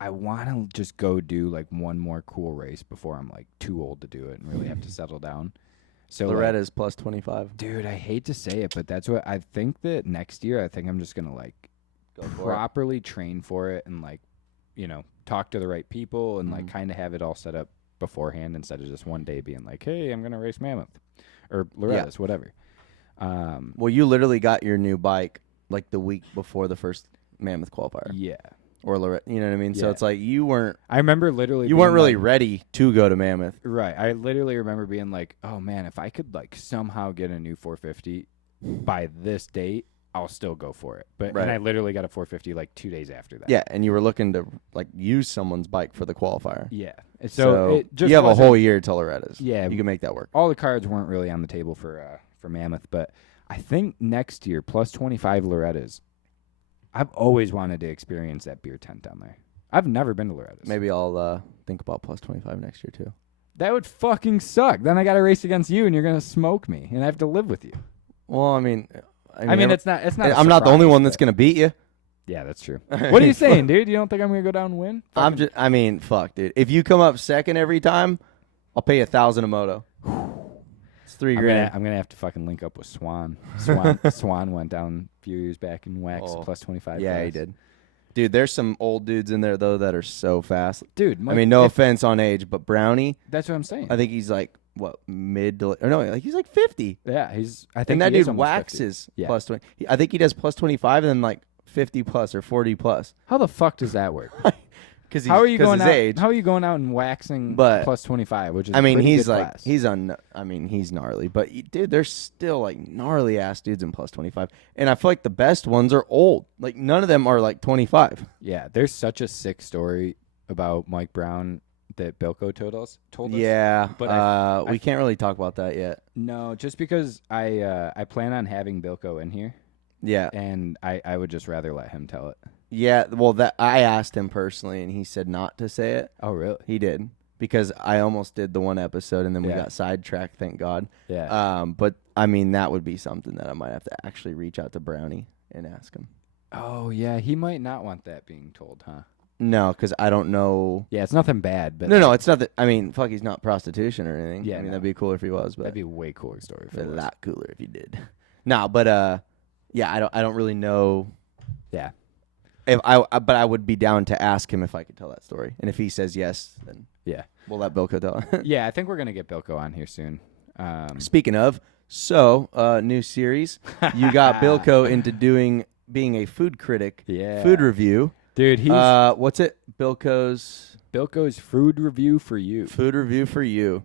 I want to just go do like one more cool race before I'm like too old to do it and really have to settle down. So Loretta's plus 25. dude, I hate to say it, but that's what I think that next year. I think I'm just gonna like Go for it. properly train for it and like talk to the right people and like kind of have it all set up beforehand instead of just one day being like, hey, I'm gonna race Mammoth or Loretta's, whatever. Well, you literally got your new bike like the week before the first Mammoth qualifier. Yeah. Or Loretta, you know what I mean? So Yeah. it's like you weren't I remember literally you weren't being really like, ready to go to Mammoth. right. I literally remember being like, oh man, if I could like somehow get a new 450 by this date, I'll still go for it. But Right. and I literally got a 450 like 2 days after that. Yeah, and you were looking to like use someone's bike for the qualifier. Yeah. So it just you have a wasn't- whole year till Loretta's. Yeah. You can make that work. all the cards weren't really on the table for Mammoth, but I think next year plus 25 Loretta's. I've always wanted to experience that beer tent down there. I've never been to Loretta's. Maybe I'll think about plus 25 next year too. That would fucking suck. Then I got to race against you, and you're gonna smoke me, and I have to live with you. Well, I mean, It's not. It's not. I'm not the only one that's going going to beat you. Yeah, that's true. What are you saying, dude? You don't think I'm gonna go down and win? Fuck, dude. If you come up second every time, I'll pay you $1,000 a moto. It's $3,000. I'm gonna have to fucking link up with Swan. Swan went down a few years back and waxed plus 25. Yeah, for he us. did. Dude, there's some old dudes in there though that are so fast. Dude, I mean, no offense on age, but Brownie, That's what I'm saying. I think he's like what mid to or no, like he's like 50. Yeah, I think And that he is dude almost 50. waxes Yeah. plus 20. I think he does plus 25 and then like 50 plus or 40 plus. How the fuck does that work? because How are you going his out? age. How are you going out and waxing But plus 25, which is I mean, a pretty he's good like class. he's gnarly, but dude, there's still like gnarly ass dudes in plus 25, and I feel like the best ones are old. Like none of them are like 25. Yeah, there's such a sick story about Mike Brown that Bilko told us. Yeah, but we can't really talk about that yet. No, just because I plan on having Bilko in here, Yeah, and I would just rather let him tell it. yeah. Well, that I asked him personally, and he said not to say it. Oh, really? He did because I almost did the one episode, and then we Yeah. got sidetracked. Thank God. Yeah. But I mean, that would be something that I might have to actually reach out to Brownie and ask him. Oh, yeah. He might not want that being told, huh? No, because I don't know. Yeah, it's nothing bad, but No, it's not that. I mean, fuck, he's not prostitution or anything. Yeah, I mean, no. that'd be cooler if he was, but that'd be a way cooler story for a us. lot cooler if he did. Nah, but yeah, I don't really know. Yeah. But I would be down to ask him if I could tell that story, and if he says yes, then Yeah. we'll let Bilko tell. Yeah, I think we're gonna get Bilko on here soon. Speaking of, new series. You got Bilko into being a food critic. Yeah. Food review. Dude, he's What's it? Bilko's food review for you. food review for you.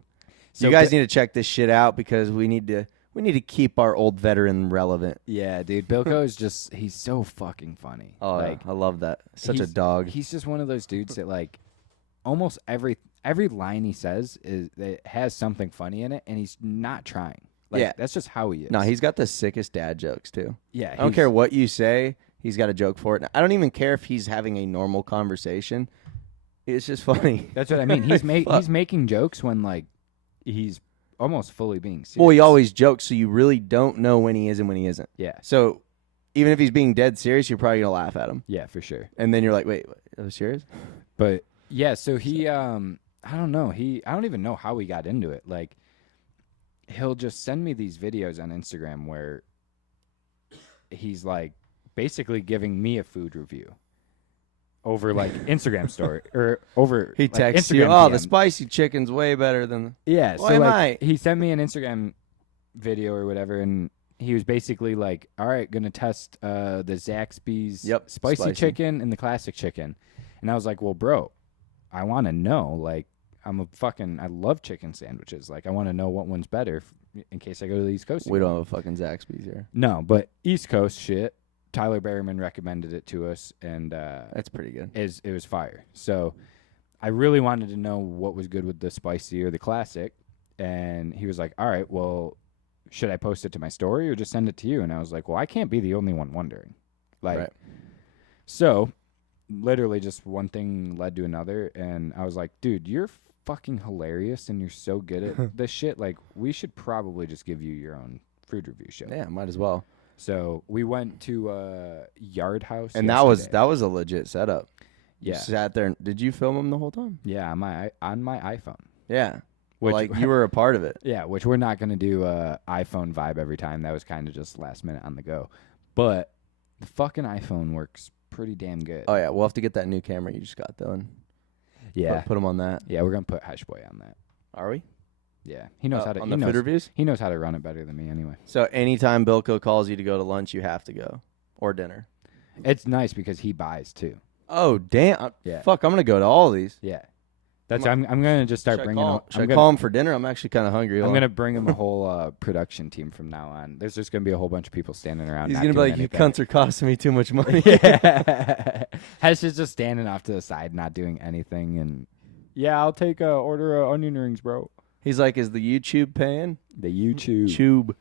So you guys need to check this shit out because we need to keep our old veteran relevant. Yeah, dude. Bilko is just he's so fucking funny. Oh, like I love that. Such a he's- dog. He's just one of those dudes that like almost every line he says is that has something funny in it, and he's not trying. Like, Yeah. that's just how he is. No, he's got the sickest dad jokes too. yeah. I don't care what you say. He's got a joke for it. I don't even care if he's having a normal conversation. It's just funny. That's what I mean. He's Fuck. he's making jokes when like he's almost fully being serious. Well, he always jokes, so you really don't know when he is and when he isn't. Yeah. So even if he's being dead serious, you're probably gonna laugh at him, Yeah, for sure. and then you're like, "Wait, are you serious?" But yeah, so he I don't know. I don't even know how he got into it. Like he'll just send me these videos on Instagram where he's like basically giving me a food review over like Instagram story or over He like, texts Instagram you, "Oh, the DM. spicy chicken's way better than." Yeah, so Why am like I? he sent me an Instagram video or whatever, and he was basically like, "All right, gonna test the Zaxby's Yep, spicy spicy. chicken and the classic chicken," and I was like, "Well, bro, I want to know. Like, I love chicken sandwiches. Like, I want to know what one's better in case I go to the East Coast." We again." don't have a fucking Zaxby's here. No, but East Coast shit. Tyler Berryman recommended it to us, and That's pretty good. it was fire. So I really wanted to know what was good with the spicy or the classic, and he was like, "All right, well, should I post it to my story or just send it to you?" And I was like, "Well, I can't be the only one wondering." Like, Right. so literally just one thing led to another, and I was like, "Dude, you're fucking hilarious, and you're so good at this shit. Like, we should probably just give you your own food review show." Yeah, might as well. So we went to Yard House, And yesterday. that was a legit setup. You yeah, sat there. Did you film him the whole time? yeah, on my iPhone. Yeah. Which Like you were a part of it. Yeah, which we're not going to do iPhone vibe every time. That was kind of just last minute on the go. But the fucking iPhone works pretty damn good. Oh yeah, we'll have to get that new camera you just got though, and yeah. put him on that. Yeah, we're going to put Hush Boy on that. Are we? Yeah. He knows how to on he the food knows, reviews. he knows how to run it better than me anyway. So anytime Bilko calls you to go to lunch, you have to go or dinner. It's nice because he buys too. Oh damn! Yeah. Fuck, I'm gonna go to all these. Yeah. That's I'm going to just start Should bringing him. I call him for dinner? I'm actually kind of hungry. I'm Hold going to on. bring him a whole production team from now on. There's just going to be a whole bunch of people standing around. He's not gonna be doing like, "You anything." cunts are costing me too much money." Yeah. Hesh is just standing off to the side, not doing anything. And yeah, I'll take order of onion rings, bro. He's like, "Is the YouTube paying?" The YouTube. Tube.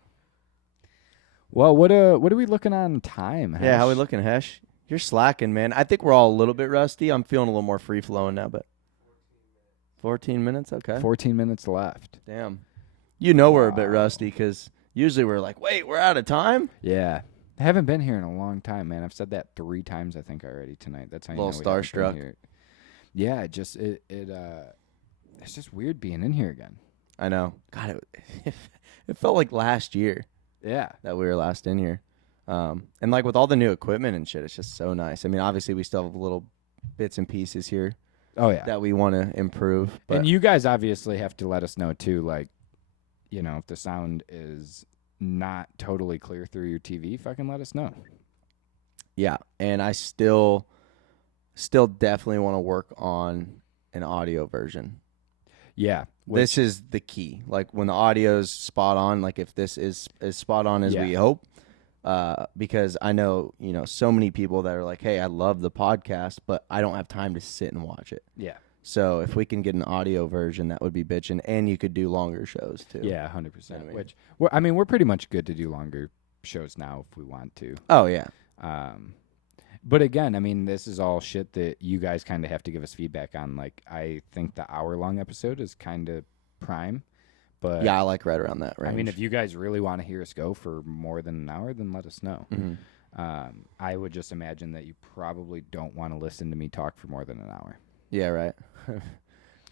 Well, what are we looking on time? Hesh? Yeah, how we looking, Hesh? You're slacking, man. I think we're all a little bit rusty. I'm feeling a little more free flowing now, but 14 minutes, okay. 14 minutes left. Damn. You know we're a bit Wow. rusty because usually we're like, "Wait, we're out of time." Yeah. I haven't been here in a long time, man. I've said that 3 times, I think, already tonight. That's how you Little know we haven't been starstruck. here. Yeah, it's just weird being in here again. I know. God, it felt like last year Yeah. that we were last in here. And like with all the new equipment and shit, it's just so nice. I mean, obviously we still have little bits and pieces here Oh, yeah. that we want to improve. But And you guys obviously have to let us know, too, like, you know, if the sound is not totally clear through your TV, fucking let us know. yeah, and I still still definitely want to work on an audio version. Yeah. This is the key. Like when the audio's spot on, like if this is as spot on as we hope, because I know, so many people that are like, hey, I love the podcast, but I don't have time to sit and watch it. Yeah. So if we can get an audio version, that would be bitchin', and you could do longer shows too. Yeah, 100%. I mean- Which, we're pretty much good to do longer shows now if we want to. Oh yeah. But again, I mean, this is all shit that you guys kind of have to give us feedback on. Like, I think the hour-long episode is kind of prime. But Yeah, I like right around that range. I mean, if you guys really want to hear us go for more than an hour, then let us know. Mhm. I would just imagine that you probably don't want to listen to me talk for more than an hour. Yeah, right.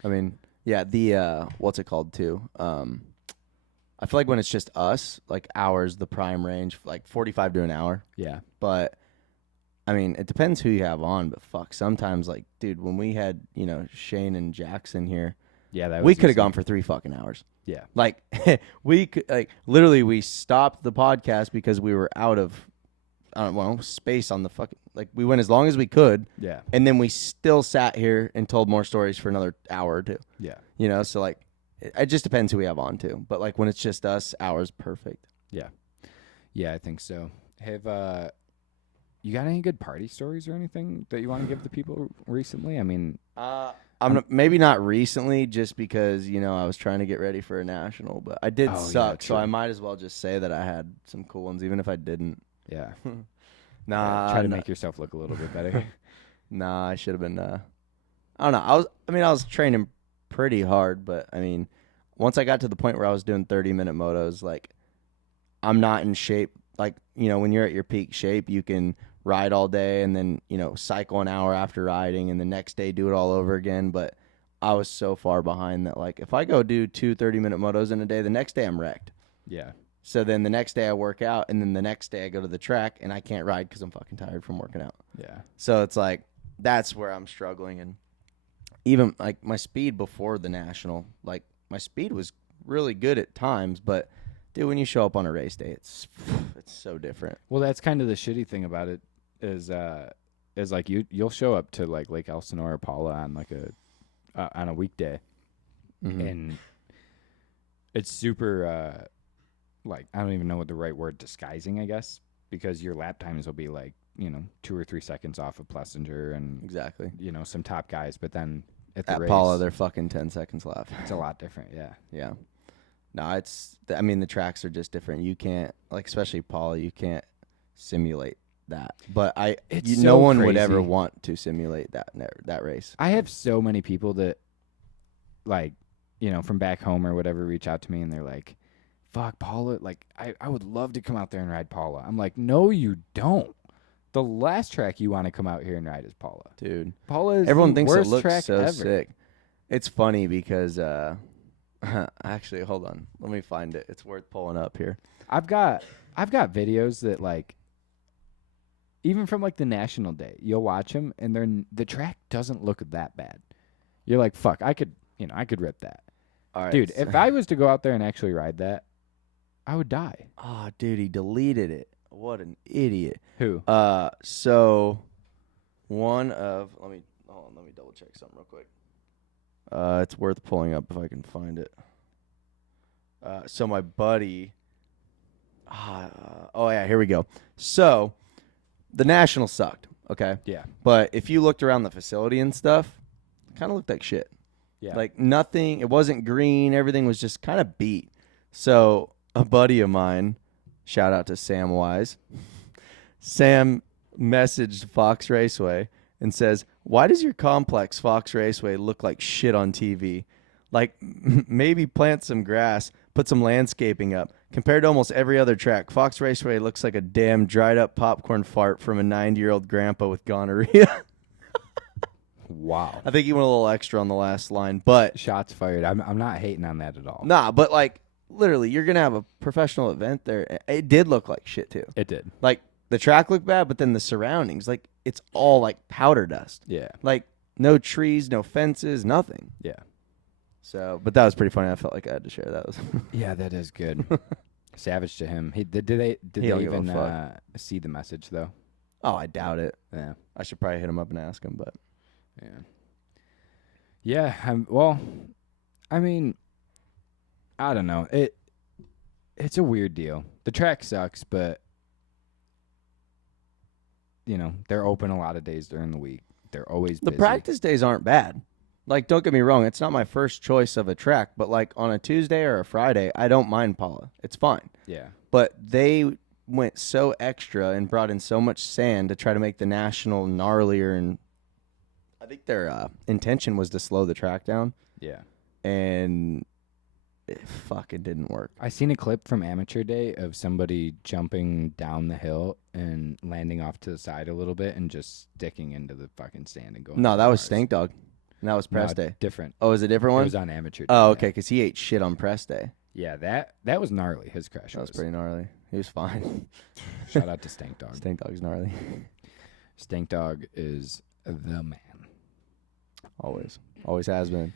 I mean, yeah, the what's it called too? I feel like when it's just us, like hours the prime range, like 45 to an hour. Yeah. But I mean, it depends who you have on, but fuck, sometimes like, dude, when we had, Shane and Jackson here, Yeah, we could have gone for 3 fucking hours. Yeah. Like we could, like, literally we stopped the podcast because we were out of space on the fucking, like, we went as long as we could. Yeah. And then we still sat here and told more stories for another hour or two. Yeah. So like it just depends who we have on too. But like when it's just us, hours perfect. Yeah. Yeah, I think so. Have you got any good party stories or anything that you want to give the people recently? I mean, Maybe not recently, just because I was trying to get ready for a national, but I did suck, so true. I might as well just say that I had some cool ones, even if I didn't. yeah. Nah, Try to make yourself look a little bit better. Nah, I should have been. I don't know. I was training pretty hard, but I mean, once I got to the point where I was doing 30-minute motos, like, I'm not in shape. Like, when you're at your peak shape, you can ride all day and then, cycle an hour after riding and the next day do it all over again. But I was so far behind that, like, if I go do 2 30-minute motos in a day, the next day I'm wrecked. Yeah. So then the next day I work out, and then the next day I go to the track and I can't ride because I'm fucking tired from working out. Yeah. So it's like, that's where I'm struggling. And even like my speed before the national, like my speed was really good at times, but dude, when you show up on a race day, it's so different. Well, that's kind of the shitty thing about it is like you'll show up to like Lake Elsinore or Paula on like on a weekday, and it's super like, I don't even know what the right word, disguising, I guess, because your lap times will be like 2 or 3 seconds off of Plessinger and Exactly. Some top guys, but then at the At race, Paula, they're fucking 10 seconds left. it's a lot different. Yeah. Yeah. No, I mean, the tracks are just different. You can't, like, especially Paula, you can't simulate that. But It's no so one would ever crazy. want to simulate that race. I have so many people that, like, from back home or whatever, reach out to me and they're like, fuck, Paula, like, I would love to come out there and ride Paula. I'm like, no, you don't. The last track you want to come out here and ride is Paula. Dude. Paula is Everyone the thinks it worst looks track so ever. sick. It's funny because, actually, hold on. Let me find it. It's worth pulling up here. I've got videos that, like, even from like the national day, you'll watch them and the track doesn't look that bad. You're like, fuck, I could rip that. All right. Dude, if I was to go out there and actually ride that, I would die. Oh, dude, he deleted it. What an idiot. Who? So let me double check something real quick. It's worth pulling up if I can find it. So my buddy, oh yeah, here we go. So the national sucked, okay? Yeah. But if you looked around the facility and stuff, it kind of looked like shit. Yeah. Like nothing, it wasn't green, everything was just kind of beat. So a buddy of mine, shout out to Sam Wise, Sam messaged Fox Raceway and says, why does your complex Fox Raceway look like shit on TV? Like, maybe plant some grass, put some landscaping up. Compared to almost every other track, Fox Raceway looks like a damn dried up popcorn fart from a 90-year-old grandpa with gonorrhea. Wow. I think he went a little extra on the last line, but Shots fired. I'm not hating on that at all. nah, but like, literally, you're going to have a professional event there. It did look like shit, too. It did. Like, the track looked bad, but then the surroundings, like, it's all like powder dust. Yeah. Like, no trees, no fences, nothing. Yeah. So, but that was pretty funny. I felt like I had to share that. Yeah, that is good. Savage to him. Did they He don't give a even fuck. see the message though? Oh, I doubt it. Yeah. I should probably hit him up and ask him, but Yeah. Yeah. Well, I mean, I don't know. It's a weird deal. The track sucks, but they're open a lot of days during the week. They're always the busy. practice days aren't bad. Like, don't get me wrong, it's not my first choice of a track, but like on a Tuesday or a Friday, I don't mind Paula. It's fine. Yeah. But they went so extra and brought in so much sand to try to make the national gnarlier, and I think their intention was to slow the track down, Yeah. and it fucking didn't work. I seen a clip from Amateur Day of somebody jumping down the hill and landing off to the side a little bit and just sticking into the fucking sand and going. No, for that was cars. Stank Dog. And that was press No, day. Different. Oh, is it a different It one? was on Amateur Day. Oh, yeah. okay, because he ate shit on press day. Yeah, that was gnarly. His crash That was pretty gnarly. He was fine. Shout out to Stank Dog. Stank Dog's gnarly. Stank Dog is the man. Always. Always has been.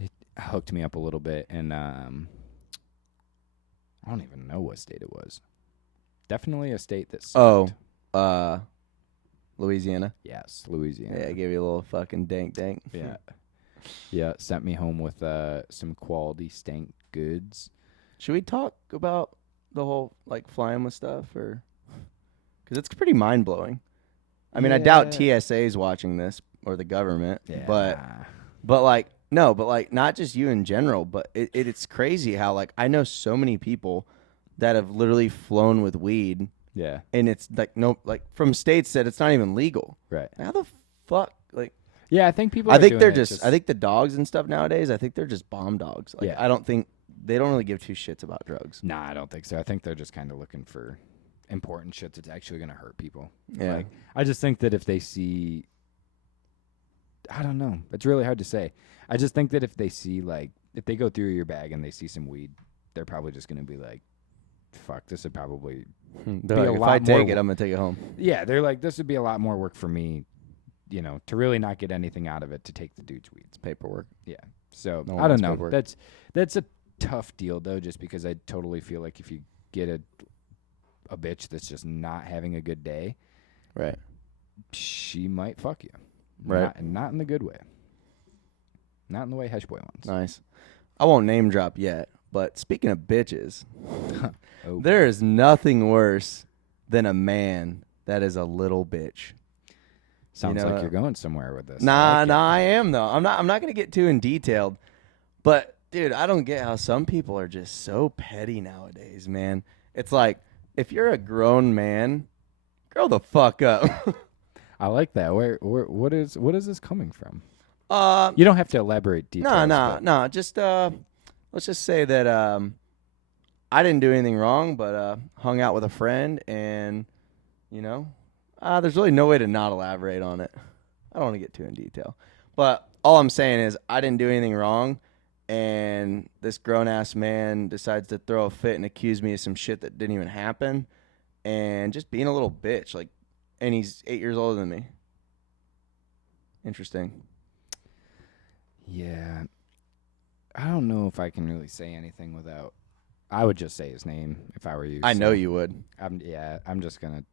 It hooked me up a little bit, and I don't even know what state it was. Definitely a state that sucked. Louisiana. Yes, Louisiana. Yeah, I gave you a little fucking dank. Yeah. Yeah, sent me home with some quality stank goods. Should we talk about the whole, like, flying with stuff? Or because it's pretty mind-blowing. I mean, I doubt TSA's watching this or the government. Yeah. But like, no, but like, not just you in general, but it's crazy how, like, I know so many people that have literally flown with weed, Yeah. and it's like, no, like, from states that it's not even legal. Right. How the fuck, like, Yeah, I think people I are think doing they're it just, I think the dogs and stuff nowadays, I think they're just bomb dogs. Like, Yeah. I don't think, they don't really give two shits about drugs. Nah, I don't think so. I think they're just kind of looking for important shit that's actually going to hurt people. Yeah. Like, I just think that if they see, I don't know. It's really hard to say. I just think that if they see, like, if they go through your bag and they see some weed, they're probably just going to be like, fuck, this would probably They're be like, a if lot I more take it, I'm going to take it home. Yeah, they're like, this would be a lot more work for me, to really not get anything out of it to take the dude's weeds. Paperwork. Yeah. So, No I one don't wants know. paperwork. That's a tough deal, though, just because I totally feel like if you get a bitch that's just not having a good day, Right. she might fuck you. Right. Not in the good way. Not in the way Hesh Boy wants. Nice. I won't name drop yet, but speaking of bitches, Oh, there is nothing worse than a man that is a little bitch. sounds know, like you're going somewhere with this. Nah, I am though. I'm not gonna get too in detailed, but dude, I don't get how some people are just so petty nowadays, man. It's like, if you're a grown man, grow the fuck up. I like that. What is this coming from? uh, You don't have to elaborate details. no. Just let's just say that I didn't do anything wrong, but hung out with a friend, and there's really no way to not elaborate on it. I don't want to get too in detail, but all I'm saying is I didn't do anything wrong, and this grown-ass man decides to throw a fit and accuse me of some shit that didn't even happen, and just being a little bitch, like, and he's 8 years older than me. Interesting. Yeah. I don't know if I can really say anything without. I would just say his name if I were you. I know so you would. I'm just gonna.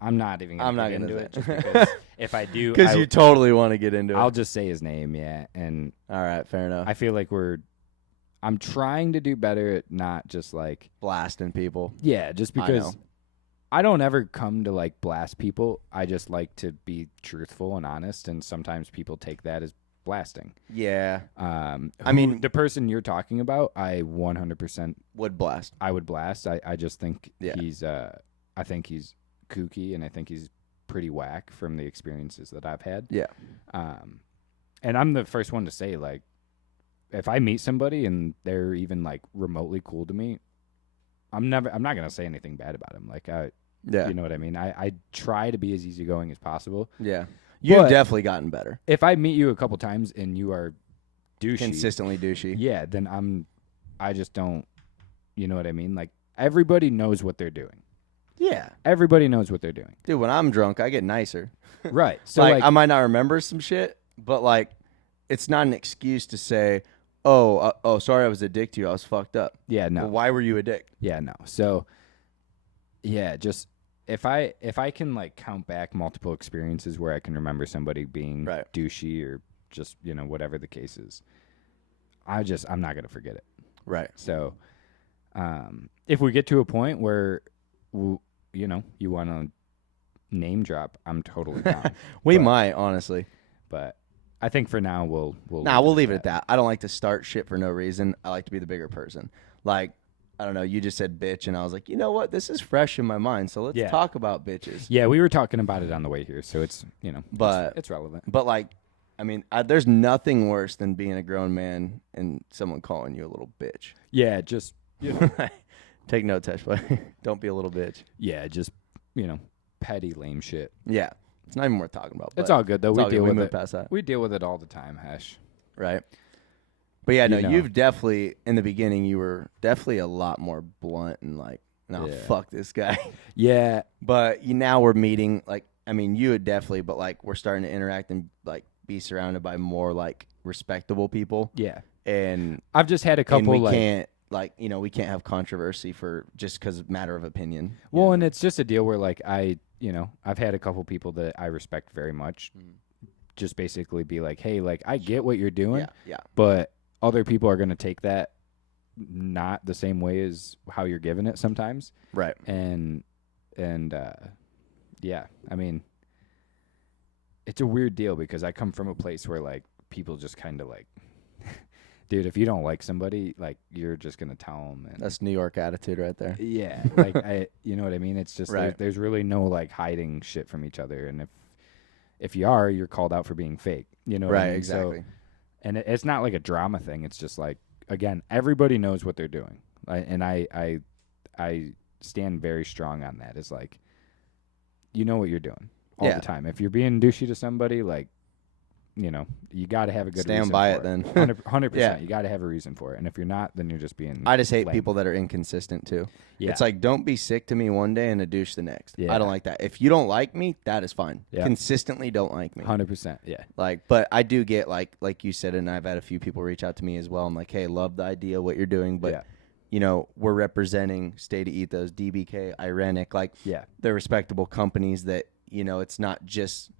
I'm not even. I'm not get gonna into say it just because if I do, Because you totally want to get into I'll it. just say his name. Yeah, and All right, fair enough. I feel like I'm trying to do better at not just like. Blasting people. Yeah, just I because. know. I don't ever come to like blast people. I just like to be truthful and honest, and sometimes people take that as blasting. Yeah, I mean, the person you're talking about, I 100% would blast. I would blast. I just think Yeah. I think he's kooky, and I think he's pretty whack from the experiences that I've had. Yeah. And I'm the first one to say, like, if I meet somebody and they're even like remotely cool to me, I'm not gonna say anything bad about him. Like, Yeah. you know what I mean? I try to be as easygoing as possible. Yeah. You've But- definitely gotten better. If I meet you a couple times and you are douchey, Consistently douchey. yeah, then I just don't, you know what I mean? Like, everybody knows what they're doing. Yeah. Everybody knows what they're doing. Dude, when I'm drunk, I get nicer. Right. So, like, like, I might not remember some shit, but, like, it's not an excuse to say, oh, sorry, I was a dick to you. I was fucked up. yeah, no. Well, why were you a dick? Yeah, no. So, yeah, just if I can like count back multiple experiences where I can remember somebody being Right. douchey or just, whatever the case is, I'm not gonna forget it. Right. So, if we get to a point where, you want to name drop, I'm totally down. We But- might, honestly. But I think for now we'll We'll leave it at that. I don't like to start shit for no reason. I like to be the bigger person. Like, I don't know, you just said bitch, and I was like, you know what? This is fresh in my mind, so let's Yeah. talk about bitches. Yeah, we were talking about it on the way here, so it's But- it's relevant. But, like, I mean, there's nothing worse than being a grown man and someone calling you a little bitch. Yeah, just Take note, Tesh, but don't be a little bitch. just petty lame shit. Yeah. It's not even worth talking about. It's but all good though. it's We all good. deal We with move it. past that. We deal with it all the time, Hesh. Right. But yeah, no, You know. you've definitely, in the beginning, you were definitely a lot more blunt and like, no, Yeah. fuck this guy. Yeah, But now we're meeting, like, I mean, you would definitely, but like, we're starting to interact and like be surrounded by more like respectable people. yeah. And, I've just had a couple and we like can't, like, we can't have controversy for just because of matter of opinion. you well, know? and it's just a deal where like I've had a couple people that I respect very much, just basically be like, hey, like I get what you're doing, yeah. but other people are gonna take that not the same way as how you're giving it sometimes. Right. And yeah, I mean, it's a weird deal because I come from a place where like people just kind of like, dude, if you don't like somebody, like you're just gonna tell them. And That's New York attitude right there. yeah, like you know what I mean? It's just Right. there's really no like hiding shit from each other, and if you are, you're called out for being fake. You know what I Right, mean? exactly. So, and it's not like a drama thing. It's just like, again, everybody knows what they're doing, and I stand very strong on that. Is like, you know what you're doing all Yeah. the time. If you're being douchey to somebody, like, you got to have a good Stand reason by for it then. 100%. Yeah. You got to have a reason for it, and if you're not, then you're just being. I just hate lame. people that are inconsistent too. Yeah. It's like, don't be sick to me one day and a douche the next. Yeah. I don't like that. If you don't like me, that is fine. Yeah. Consistently don't like me. 100%. Yeah. Like, but I do get like you said, and I've had a few people reach out to me as well. I'm like, hey, love the idea, what you're doing, but yeah. we're representing State of Ethos, DBK, Irenic, like Yeah. they're respectable companies that, it's not just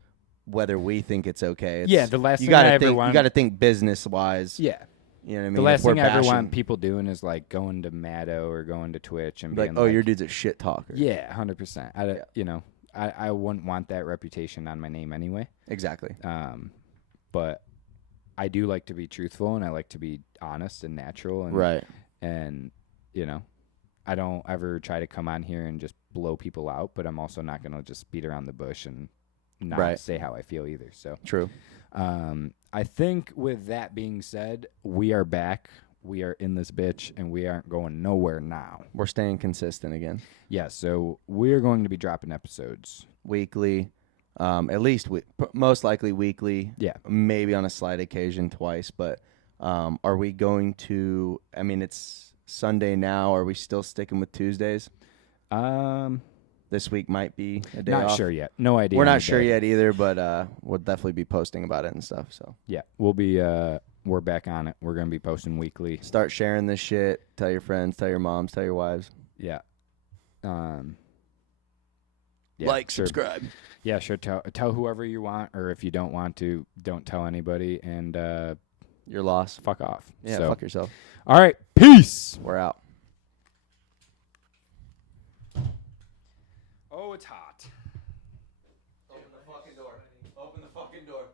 whether we think it's okay. It's, Yeah, the last you thing I gotta ever think, want- you got to think business wise. Yeah. You know what I mean? The last If we're thing I ever want bashing- people doing is like going to Maddo or going to Twitch and like, being oh, like, your dude's a shit talker. yeah, 100%. I wouldn't want that reputation on my name anyway. Exactly. But I do like to be truthful and I like to be honest and natural and Right. and I don't ever try to come on here and just blow people out, but I'm also not going to just beat around the bush and not Right. say how I feel either. So True. I think with that being said, we are back. We are in this bitch, and we aren't going nowhere now. We're staying consistent again. Yeah, so we're going to be dropping episodes. Weekly, at least most likely weekly. Yeah. Maybe on a slight occasion twice. But are we going to? I mean, it's Sunday now. Are we still sticking with Tuesdays? This week might be a day Not off. sure yet. No idea. We're on not the sure day. yet either, but we'll definitely be posting about it and stuff. So Yeah, we'll be. We're back on it. We're going to be posting weekly. start sharing this shit. Tell your friends. Tell your moms. Tell your wives. Yeah. Yeah, Like, sure. subscribe. Yeah, sure. Tell whoever you want, or if you don't want to, don't tell anybody, and You're lost. fuck off. Yeah, So, fuck yourself. all right, peace. We're out. Oh, it's hot. Open the fucking door. Open the fucking door.